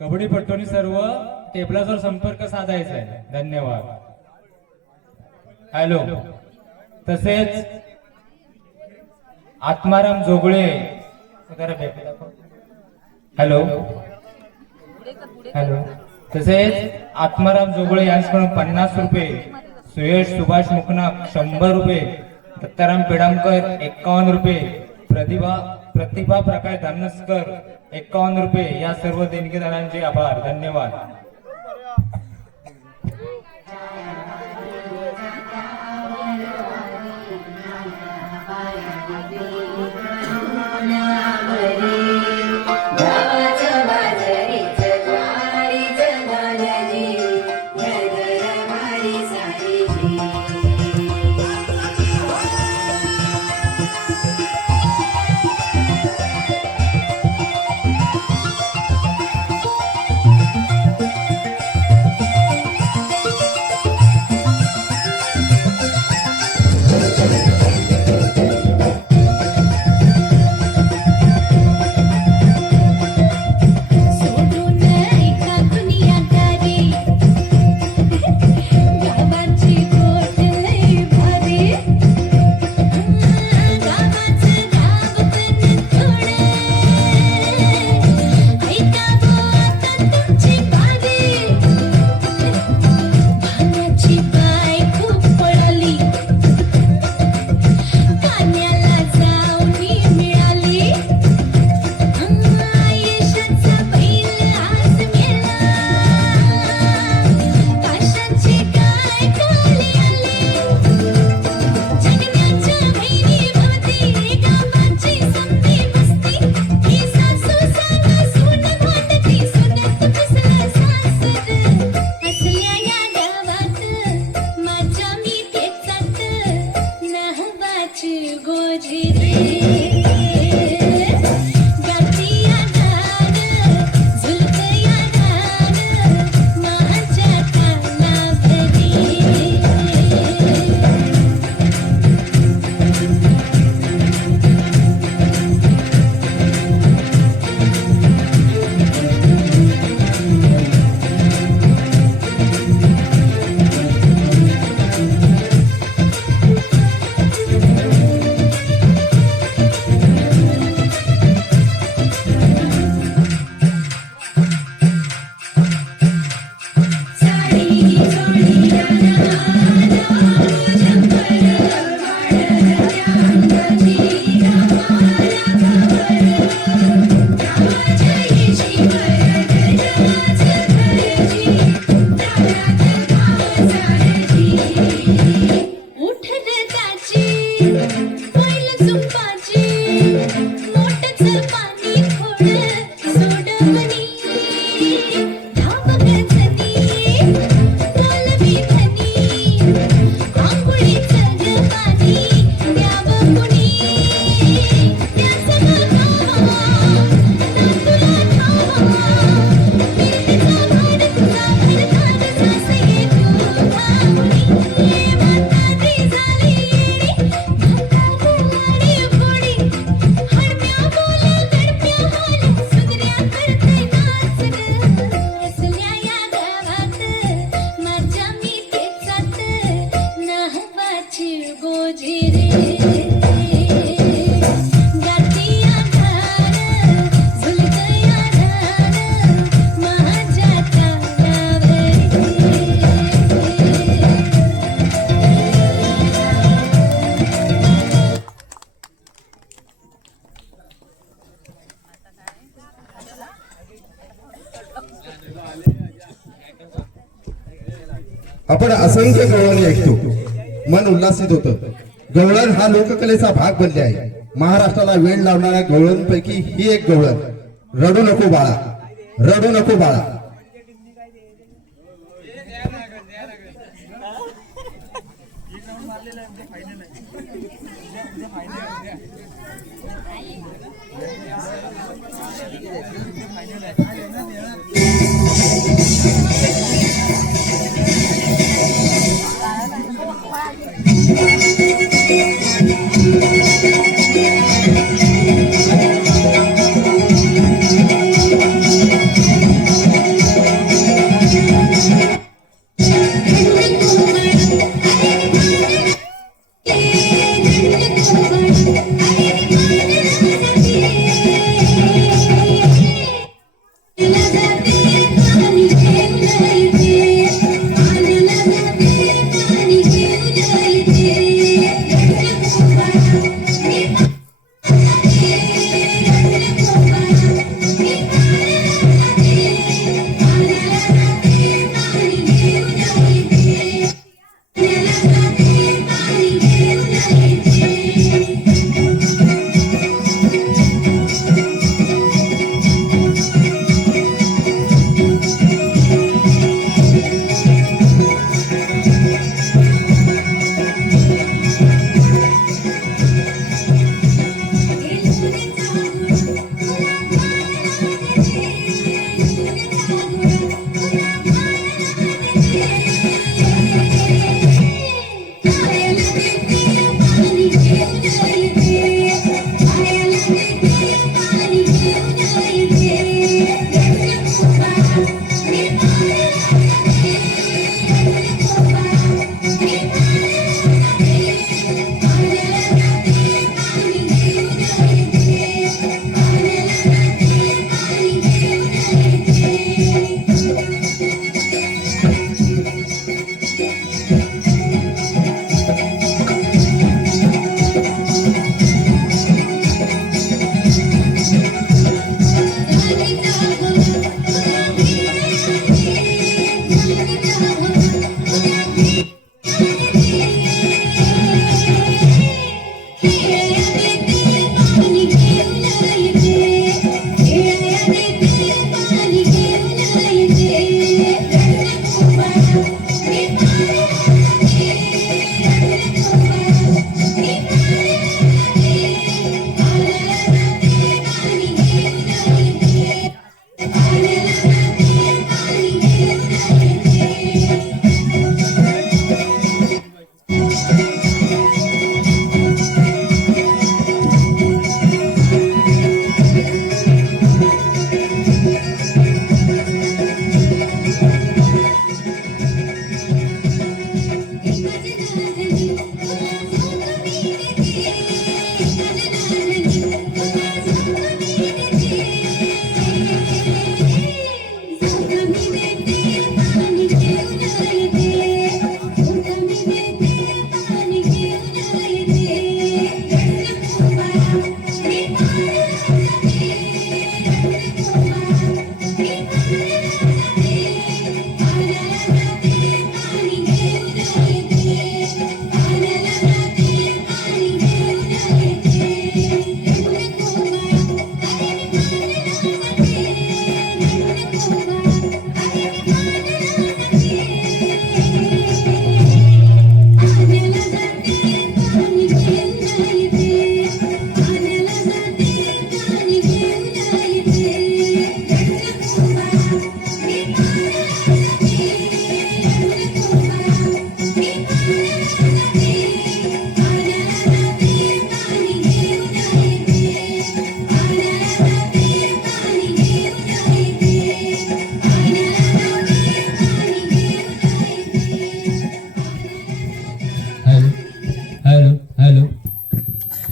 कबड्डीपटूंनी सर्व टेबलाचा संपर्क साधायचा आहे. धन्यवाद. हॅलो. तसेच आत्माराम जोगळे. Hello hello. तसेच आत्माराम जोगळे यांच्याकडून 50 रुपये, सुयश सुभाष मुकनाक 100 रुपये, दत्ताराम पेडामकर 51 रुपये, प्रतिभा प्रकाश धामनसकर 51 रुपये या सर्व देणगीदारांचे आभार. धन्यवाद. आपण असंख्य कवळणी ऐकतो मन उल्हासित होतं. गवळण हा लोककलेचा भाग बनले आहे. महाराष्ट्राला वेळ लावणाऱ्या गवळणपैकी ही एक गवळण. रडू नको बाळा, रडू नको बाळा.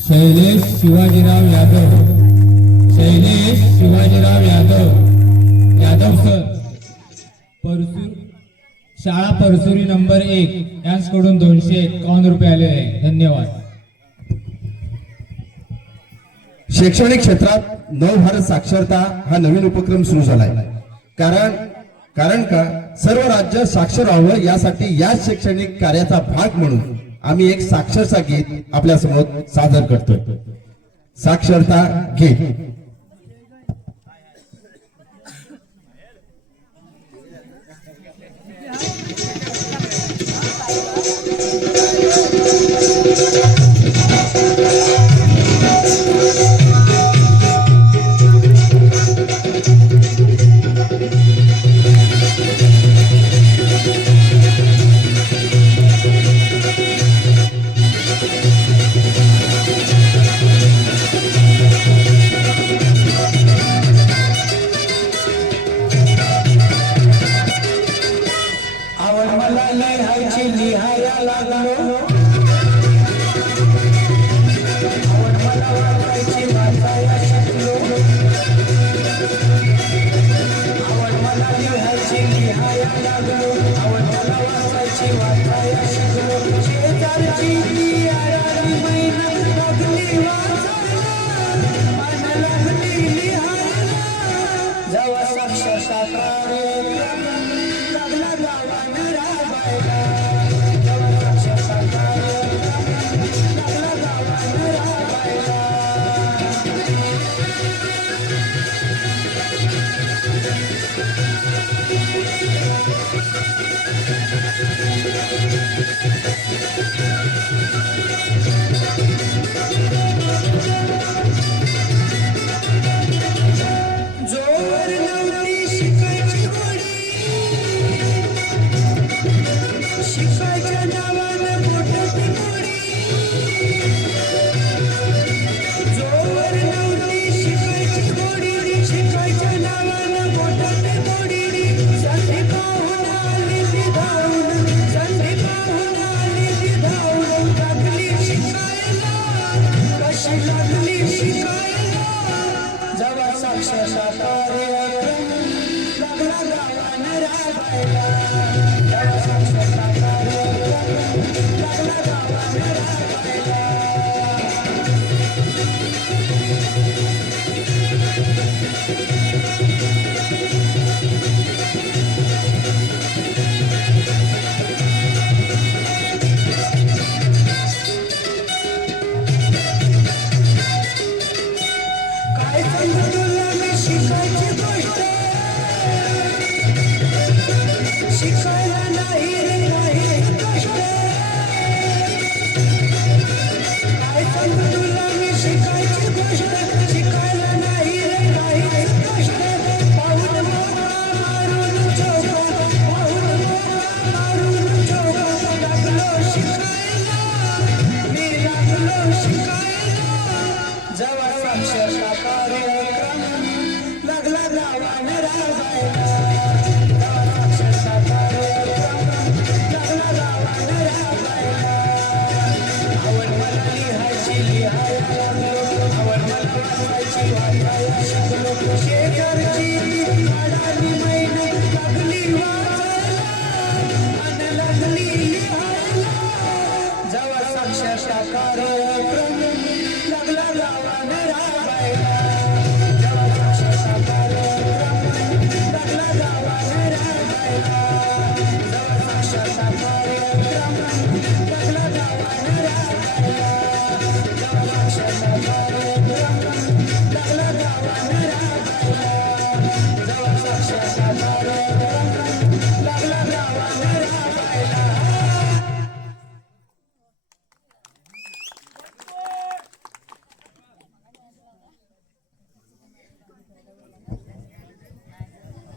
शैलेश शिवाजीराव यादव, शैलेश शिवाजीराव यादव, यादव सर, परसूर शाळा परसुरी नंबर 1 यांच्याकडून 251 रुपये आलेले आहे. धन्यवाद. शैक्षणिक क्षेत्रात नवभारत साक्षरता हा नवीन उपक्रम सुरू झालाय. कारण का सर्व राज्य साक्षर व्हावं यासाठी या शैक्षणिक कार्याचा भाग म्हणून आम्ही एक साक्षरता गीत आपल्या समोर सादर करतोय. साक्षरता गीत.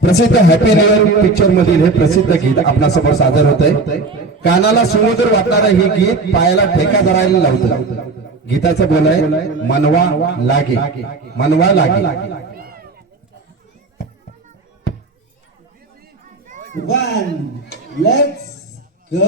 प्रसिद्ध हॅपी न्यू इयर पिक्चर मधील हे प्रसिद्ध गीत आपणासमोर सादर होत आहे. कानाला सुमधुर वाटणारं हे गीत पायाला ठेका धरायला लावतं. गीताचं बोल आहे मनवा लागे, मनवा लागे. 1 Let's go.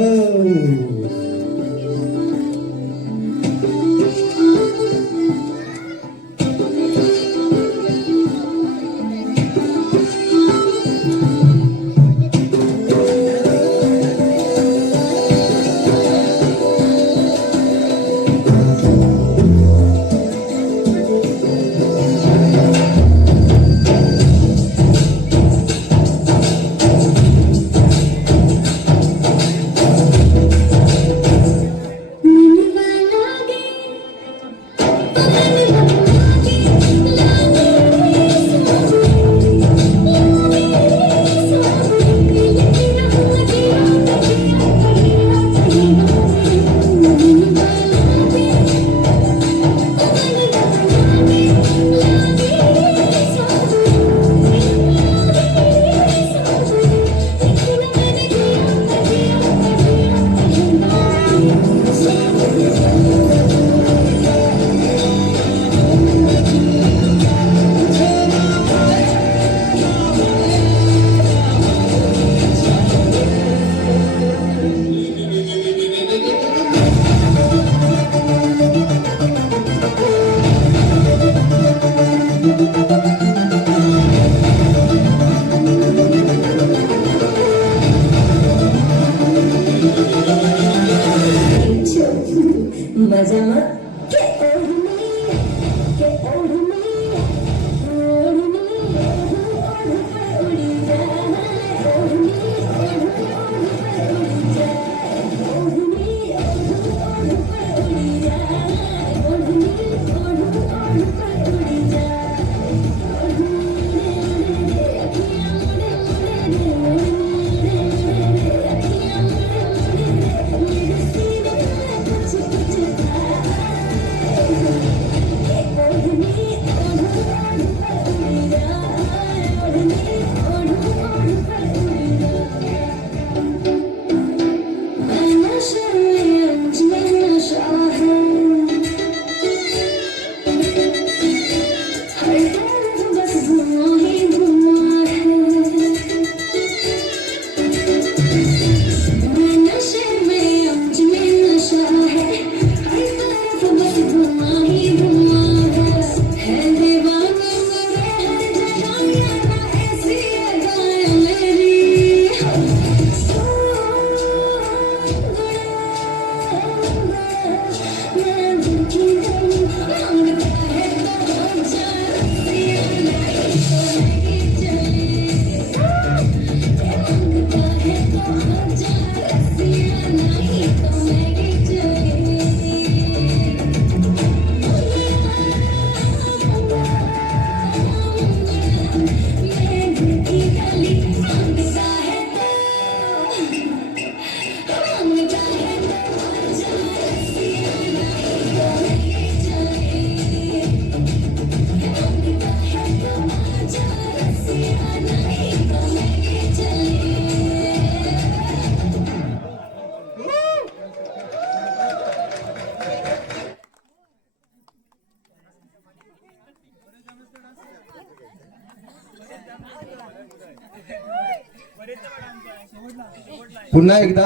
पुन्हा एकदा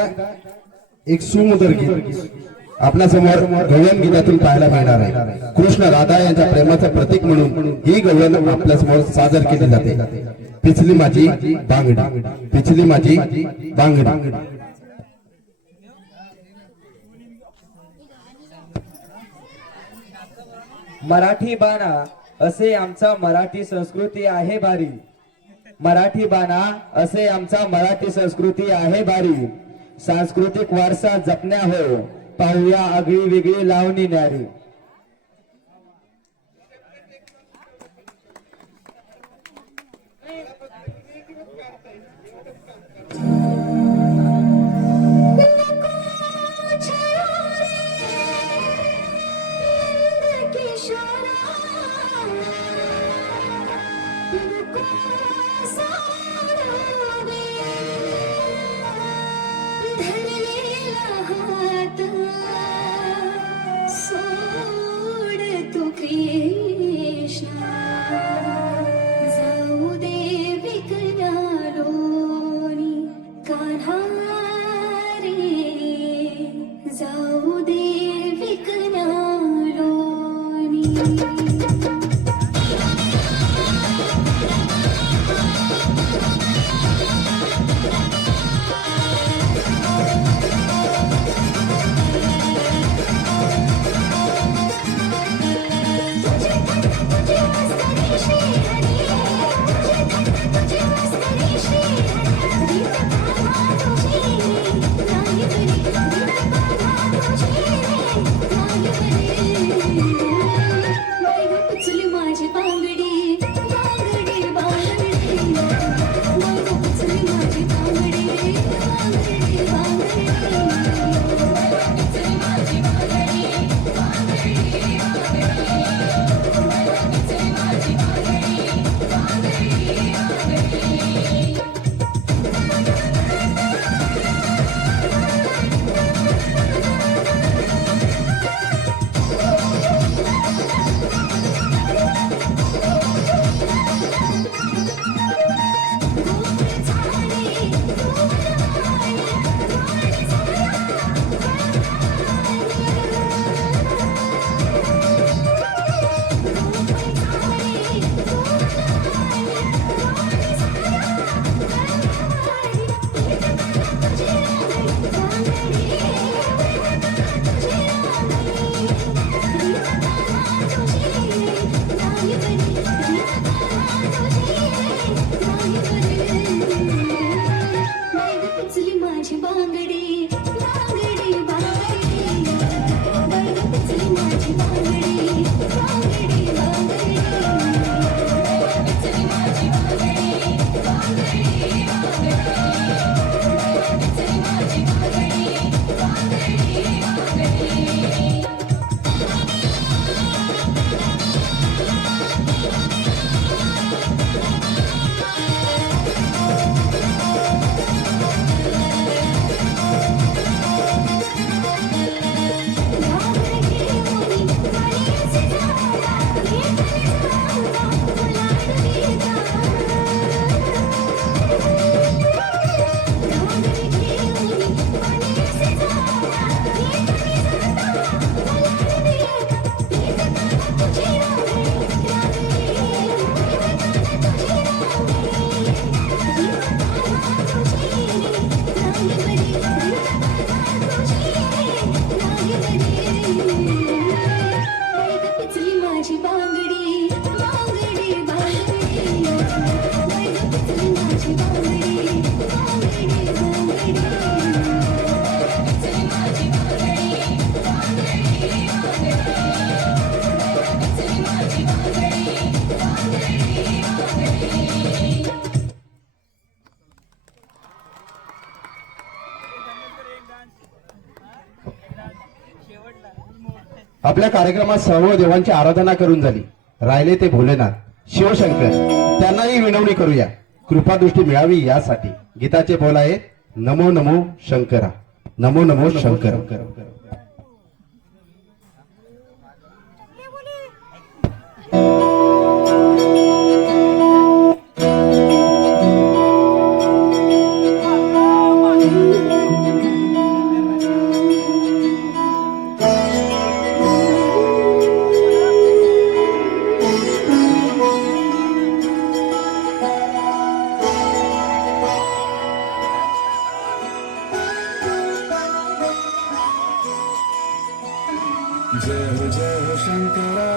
एक सुमधुर गीत आपल्या समोर गवळण गीतातून पाहायला मिळणार आहे. कृष्ण राधा यांच्या प्रेमाचं प्रतीक म्हणून ही गवळण आपल्या समोर सादर केली जाते. पिचली माझी बांगडी, पिचली माझी बांगडी. मराठी बाणा असे आमचा मराठी संस्कृती आहे भारी. मराठी बाणा असे आमचा मराठी संस्कृती आहे भारी. सांस्कृतिक वारसा जपण्या हो पाहूया आगळी वेगळी लावणी न्यारी. Thank you. पिचली माझी बांगडी बांगडी बांगडी पिचली माझी बांगडी बांगडी बांगडी पिचली माझी बांगडी बांगडी बांगडी पिचली माझी बांगडी बांगडी बांगडी. आपल्या कार्यक्रमात सर्व देवांची आराधना करून झाली. राहिले ते भोलेनाथ शिवशंकर, त्यांनाही विनवणी करूया, कृपादृष्टी मिळावी यासाठी. गीताचे बोल आहे, नमो नमो शंकरा, नमो नमो शंकर. जय हो शंकरा,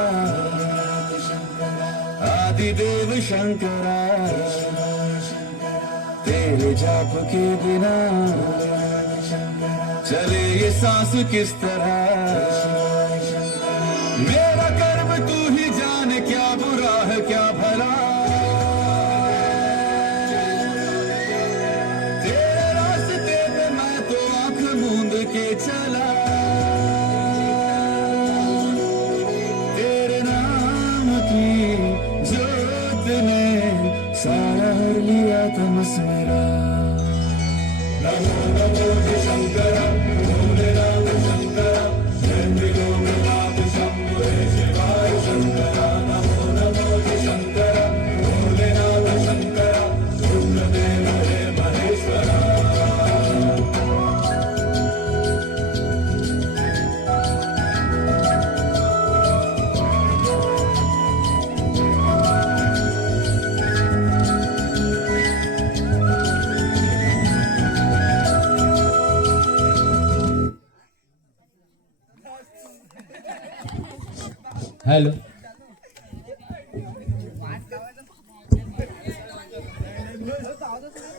आदिदेव शंकरा, तेरे जाप के बिना चले ये सांस किस तरह. मेरा कर्म तू ही जाने, क्या बुरा है क्या भला. तेरे रास्ते पे मैं तो आंख मूंद के चला. जोत ने सार लिया तमस मेरा. नमो नमो शंकर भोलेनाथ शंकर, चंद्रिको मृगाप शंभुरे शिवाय शंकर. नमो नमो शंकर भोलेनाथ शंकर, रुद्रदेव हे महेश्वरा. हॅलो.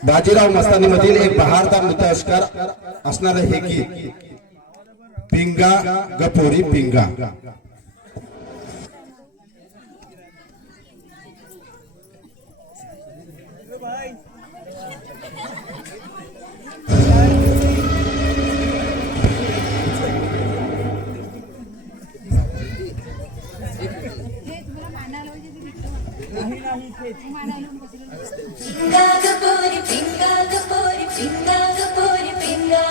बाजीराव मस्तानी मधील एक बहारदार मुतअशकार असणारे हे गीत, पिंगा गपोरी पिंगा. पिंगा गपोरी पिंगा गपोरी पिंगा गपोरी पिंगा,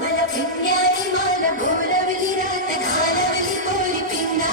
मला पिंग्याने मला बोलवली रात घालवली पोरी पिंगा.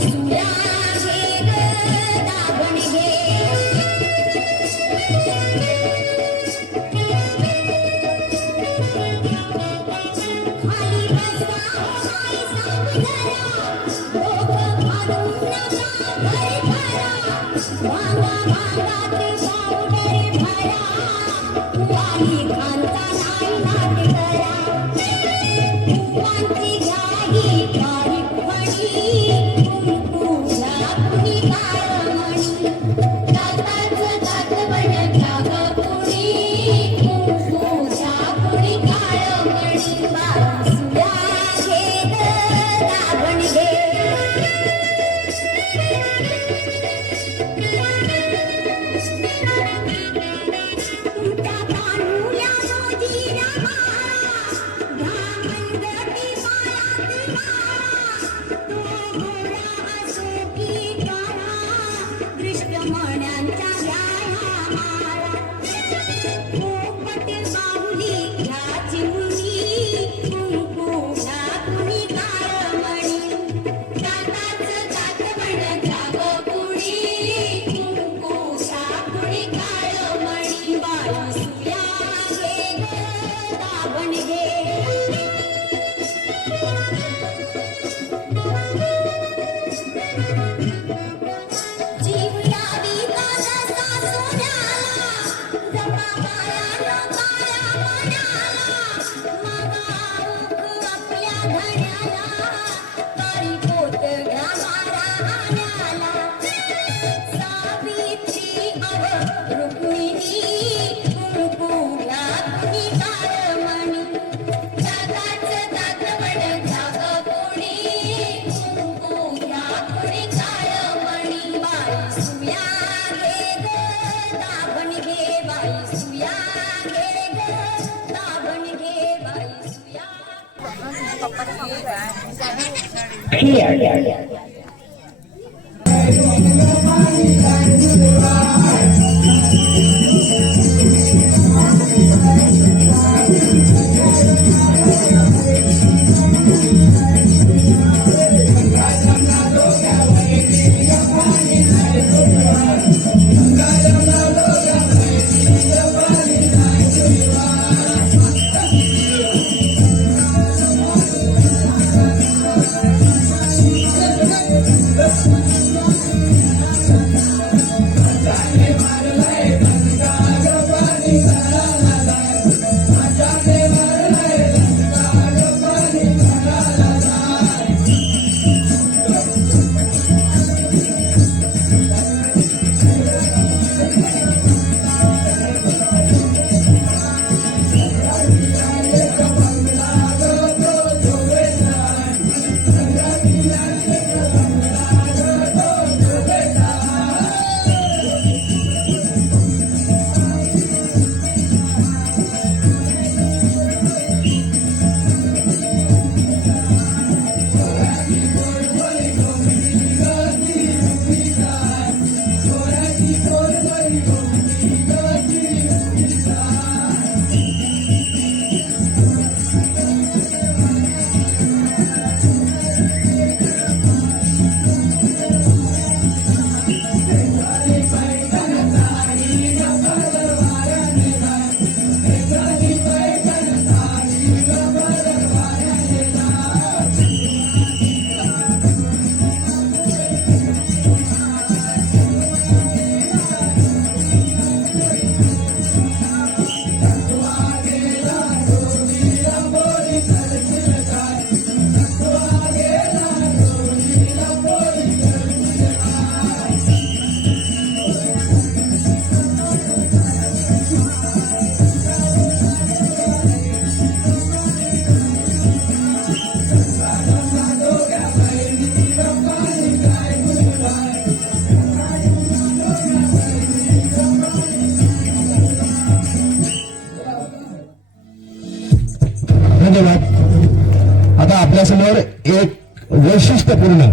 सुया घे ग दाबण घे खाली बसा हाय सावधारा डोकं घालून नका घरी भरा भांगा भांगात पावडर भरा वाली खांचा नाही नाट करा कुंकवांची घ्याही बारीक फणी कुंकुच्या कुणी काळमणी दाताचं दातवण घ्या ग कुणी कुंकुच्या कुणी काळमणी बाळू सुया घे ग दाभण घे तुमच्या तांडूल्या जोजीला माळा घ्या मनगटी पायात माळा तो घोडा असो की काळा दृष्टमण्यांच्या घ्या माळा पोपट बाहुली घ्या चिमुणी कुंकू घ्या कुणी काळमणी दाताचं दातवण घ्या ग कुणी कुंकू घ्या कुणी काळमणी बाळू सुया घे ग दाभण घे जीव लावी काळजा सोन्याला जपा पायानं काळ्या मनाला मागाऊक आपल्या धड्याला काळी पोत घ्या मारा आण्याला सावित्री अव रुक्मिणी कुंकू घ्या कुणी काळमणी दाताचं दातवण घ्या ग कुणी कुंकू घ्या कुणी काळमणी बाई सुया घे ग दाभण घे बाई सुया घे ग दाभण घे बाई सुया धन्यवाद. आता आपल्यासमोर एक वैशिष्ट्यपूर्ण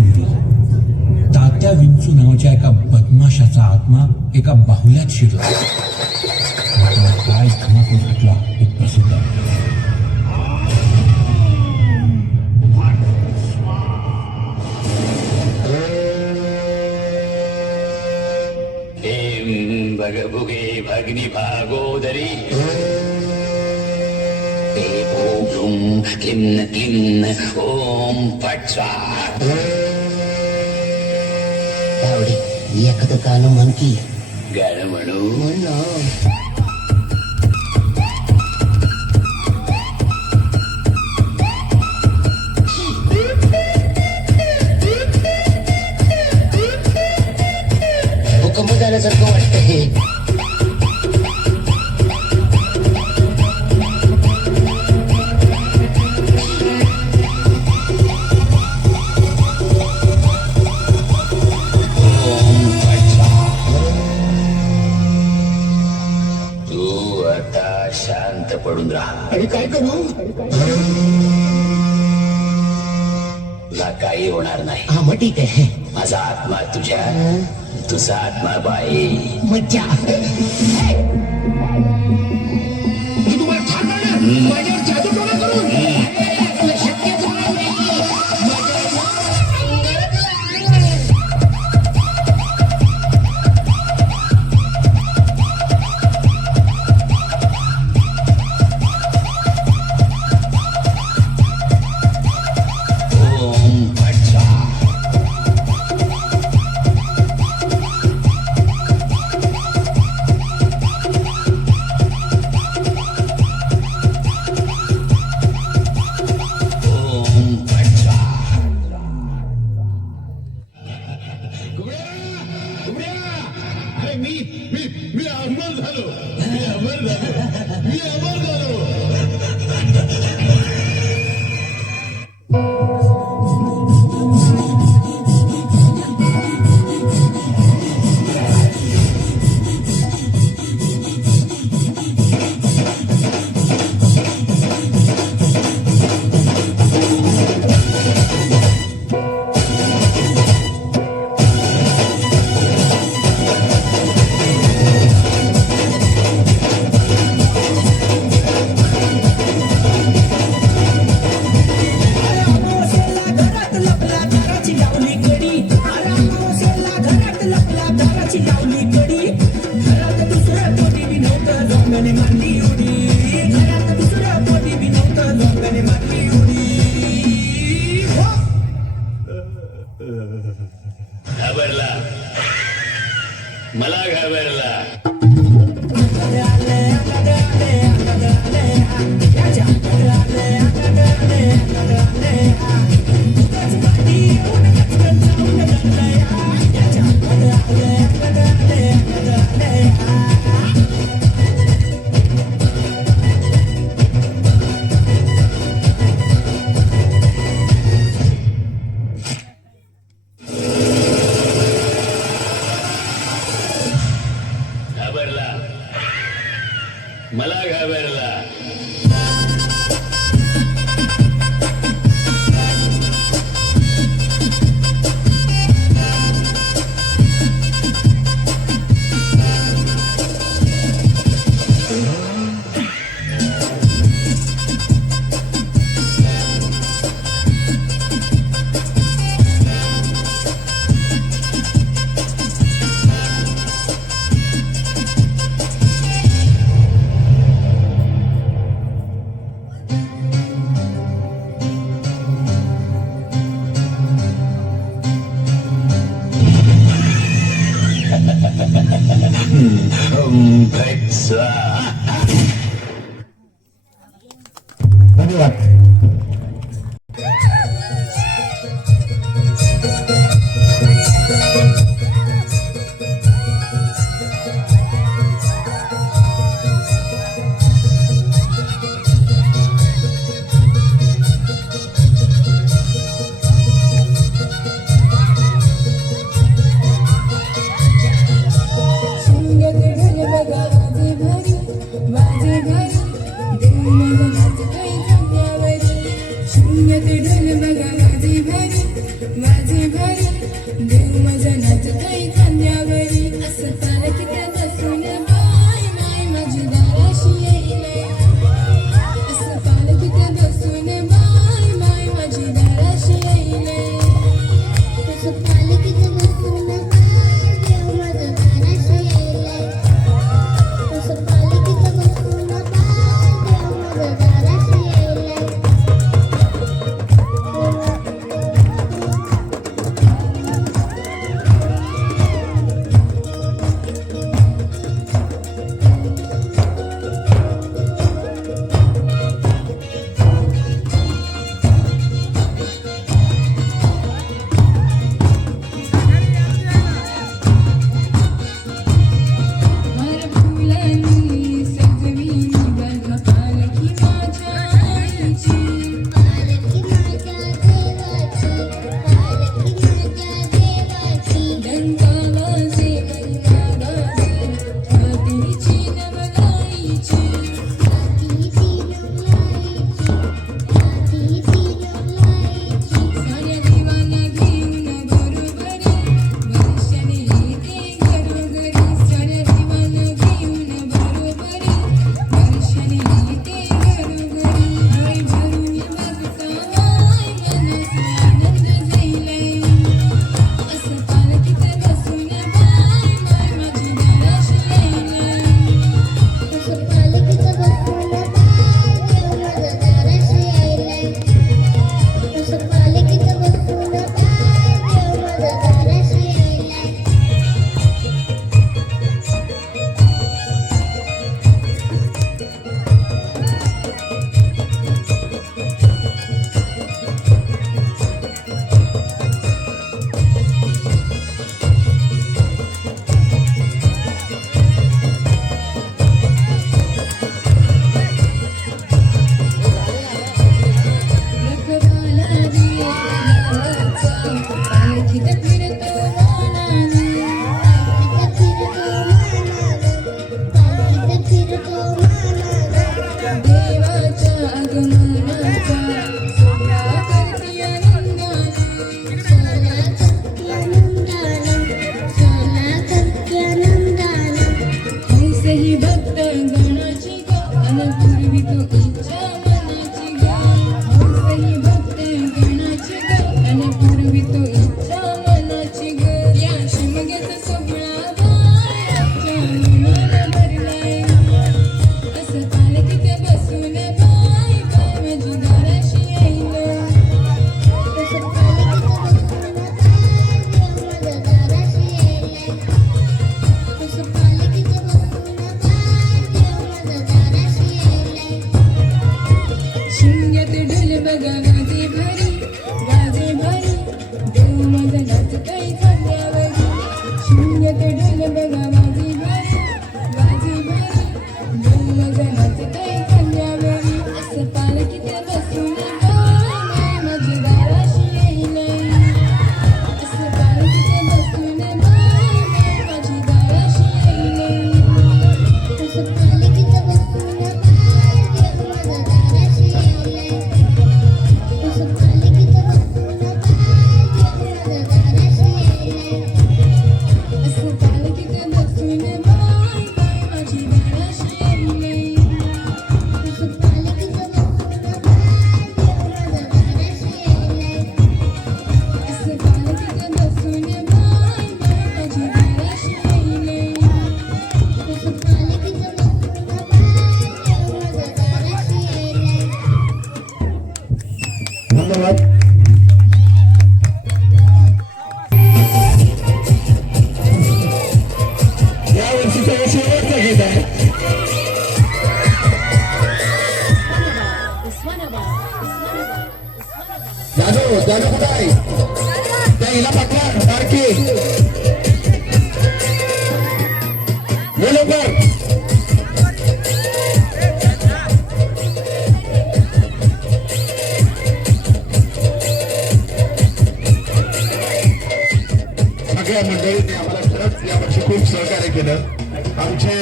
उरला. तात्या विंचू नावाच्या एका बदमाशाचा आत्मा एका बाहुल्यात शिरला. त्याला काय धमाकून घातला हे प्रसिद्ध आहे. भगभुगे भग्नि भागोदरी भ्रूम क्लिन्न क्लिन्न ओम फट स्वाहा. एखादं गाणं म्हण की. गाणं म्हणू. भूकंप झाल्यासारखं वाटतं हे. तू आता शांत पडून राहा. आणि काय करू? तुला काही होणार नाही. हा मग ठीक आहे. माझा आत्मा तुझ्या, तुझा आत्मा बाई. मज्जा. तुम्हाला ठाण मारणार माझ्यावर जादू टोना करून. ओम फट स्वाहा. ओम फट स्वाहा. अरे मी अमर झालो. मी अमर झालो. मी अमर झालो. घाबरला, मला घाबरला. घाबरला, मला घाबरला. ओम फट स्वाहा. धन्यवाद. शून्य ते ढोल बघा माझे भारी, माझे भारी. देव माझा नाच काही खांद्यावरी असं पालखीत बसून बाय माय माझी दाराशी येईल असं पालखीत बसून बाय माय माझी दाराशी येईल असं पालखीत बसून बाय देव माझा दाराशी येईल असं पालखीत बसून बाय देव माझा दाराशी येईल हर फुलांनी सजविली बघा पालखी माझ्या आईची पालखी माझ्या देवाची पालखी माझ्या देवाची डंका वाजे गंगा गाजे हातीची नवलाईची हातीची नवलाईची हातीची नवलाईची साऱ्या देवाला घेऊन बरोबरी वर्षाने येते घरोघरी साऱ्या देवाला घेऊन बरोबरी वर्षाने येते घरोघरी डोळे भरून बघता माय मनाचा आनंद जाईल असं पालखीत बसून बाय माय माझी दाराशी येईल असं पालखीत बसून बाय देव माझा दाराशी येईल असं पालखीत बसून बाय देव माझा दाराशी येईल रखवाला देवाचा पालखीत फिरतो मानाने पालखीत फिरतो मानाने देवाच्या आगमनाचा सोहळा करती आनंदाने सोहळा करती आनंदाने सोहळा करती आनंदाने हौसही भक्त गणाची ग अन पूर्वी तो इच्छा मनाची ग हौसही भक्त गणाची ग अन पूर्वी तो इच्छा मनाची ग या शिमग्याचा सोहळा बाय आमच्या मनाला भरलाय असं पालखीत बसून बाय बाय माझी दाराशी येईल असं पालखीत बसून बाय देव माझा दाराशी येईल असं पालखीत बसून बाय देव माझा दाराशी येईल शिंग्यात ढोल बघा गाजे भारी देव माझा नाच काही खांद्यावरी शिंग्यात ढोल बघा गाजे भारी देव माझा नाच काही खांद्यावरी असं पालखीत बसून बाय माझी दाराशी येईल असं पालखीत बसून बाय माझी दाराशी येईल असं पालखीत बसून बाय देव माझा दाराशी येईल असं पालखीत बसून बाय देव माझा दाराशी येईल असं पालखीत बसून बाय बाय माझी दाराशी येईल असं पालखीत बसून बाय देव माझा दाराशी येईल असं पालखीत बसून बाय बाय माझी दाराशी येईल असं पालखीत बसून बाय देव माझा दाराशी येईल धन्यवाद. या वर्षीचा हे शेवटचं गीत आहे. जादू कुठं आहे त्या हिला पटला सारखी बोलो सगळ्या मंडळींनी आम्हाला खरंच यावर्षी खूप सहकार्य केलं. आमचे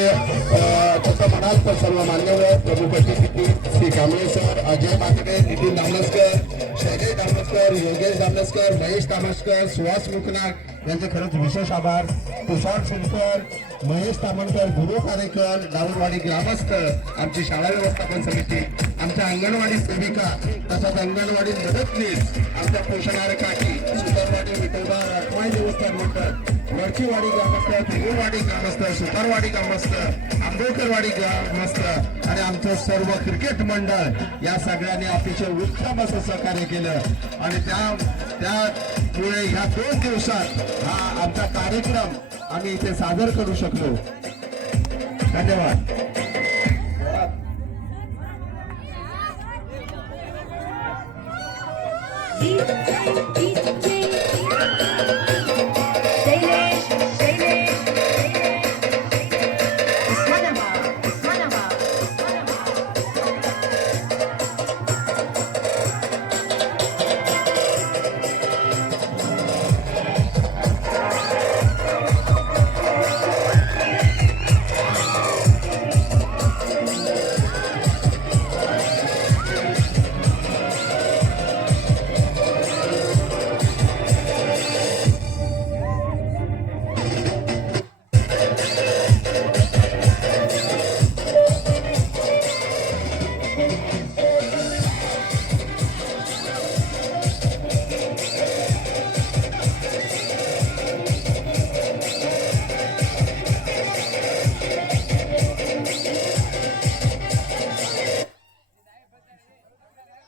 तसं म्हणाल तर सर्व मान्यवर प्रमुख अतिथी श्री कांबळे सर, अजय माकडे, नितीन नामलस्कर, शैलेश दामोदकर, योगेश दामोदकर, महेश तामसकर, सुहास मुकनाक यांचे खरंच विशेष आभार. तुषार सुनकर, महेश तामणकर, गुरु कारेकर, डाऊरवाडी ग्रामस्थ, आमची शाळा व्यवस्थापन समिती, आमच्या अंगणवाडी सेविका, तसंच अंगणवाडी मदतनीस, आमच्या पोषणार काकी, सुतारवाडी विठोबा रखमाई देवस्थान मंडळ, वडकीवाडी ग्रामस्थ, भिगुरवाडी ग्रामस्थ, सुतारवाडी ग्रामस्थ, आंबेडकरवाडी ग्रामस्थ आणि आमचं सर्व क्रिकेट मंडळ या सगळ्यांनी अतिशय उत्तम असं सहकार्य केलं. आणि त्यामुळे ह्या 2 दिवसात हा आमचा कार्यक्रम आम्ही इथे सादर करू शकलो. धन्यवाद. DJ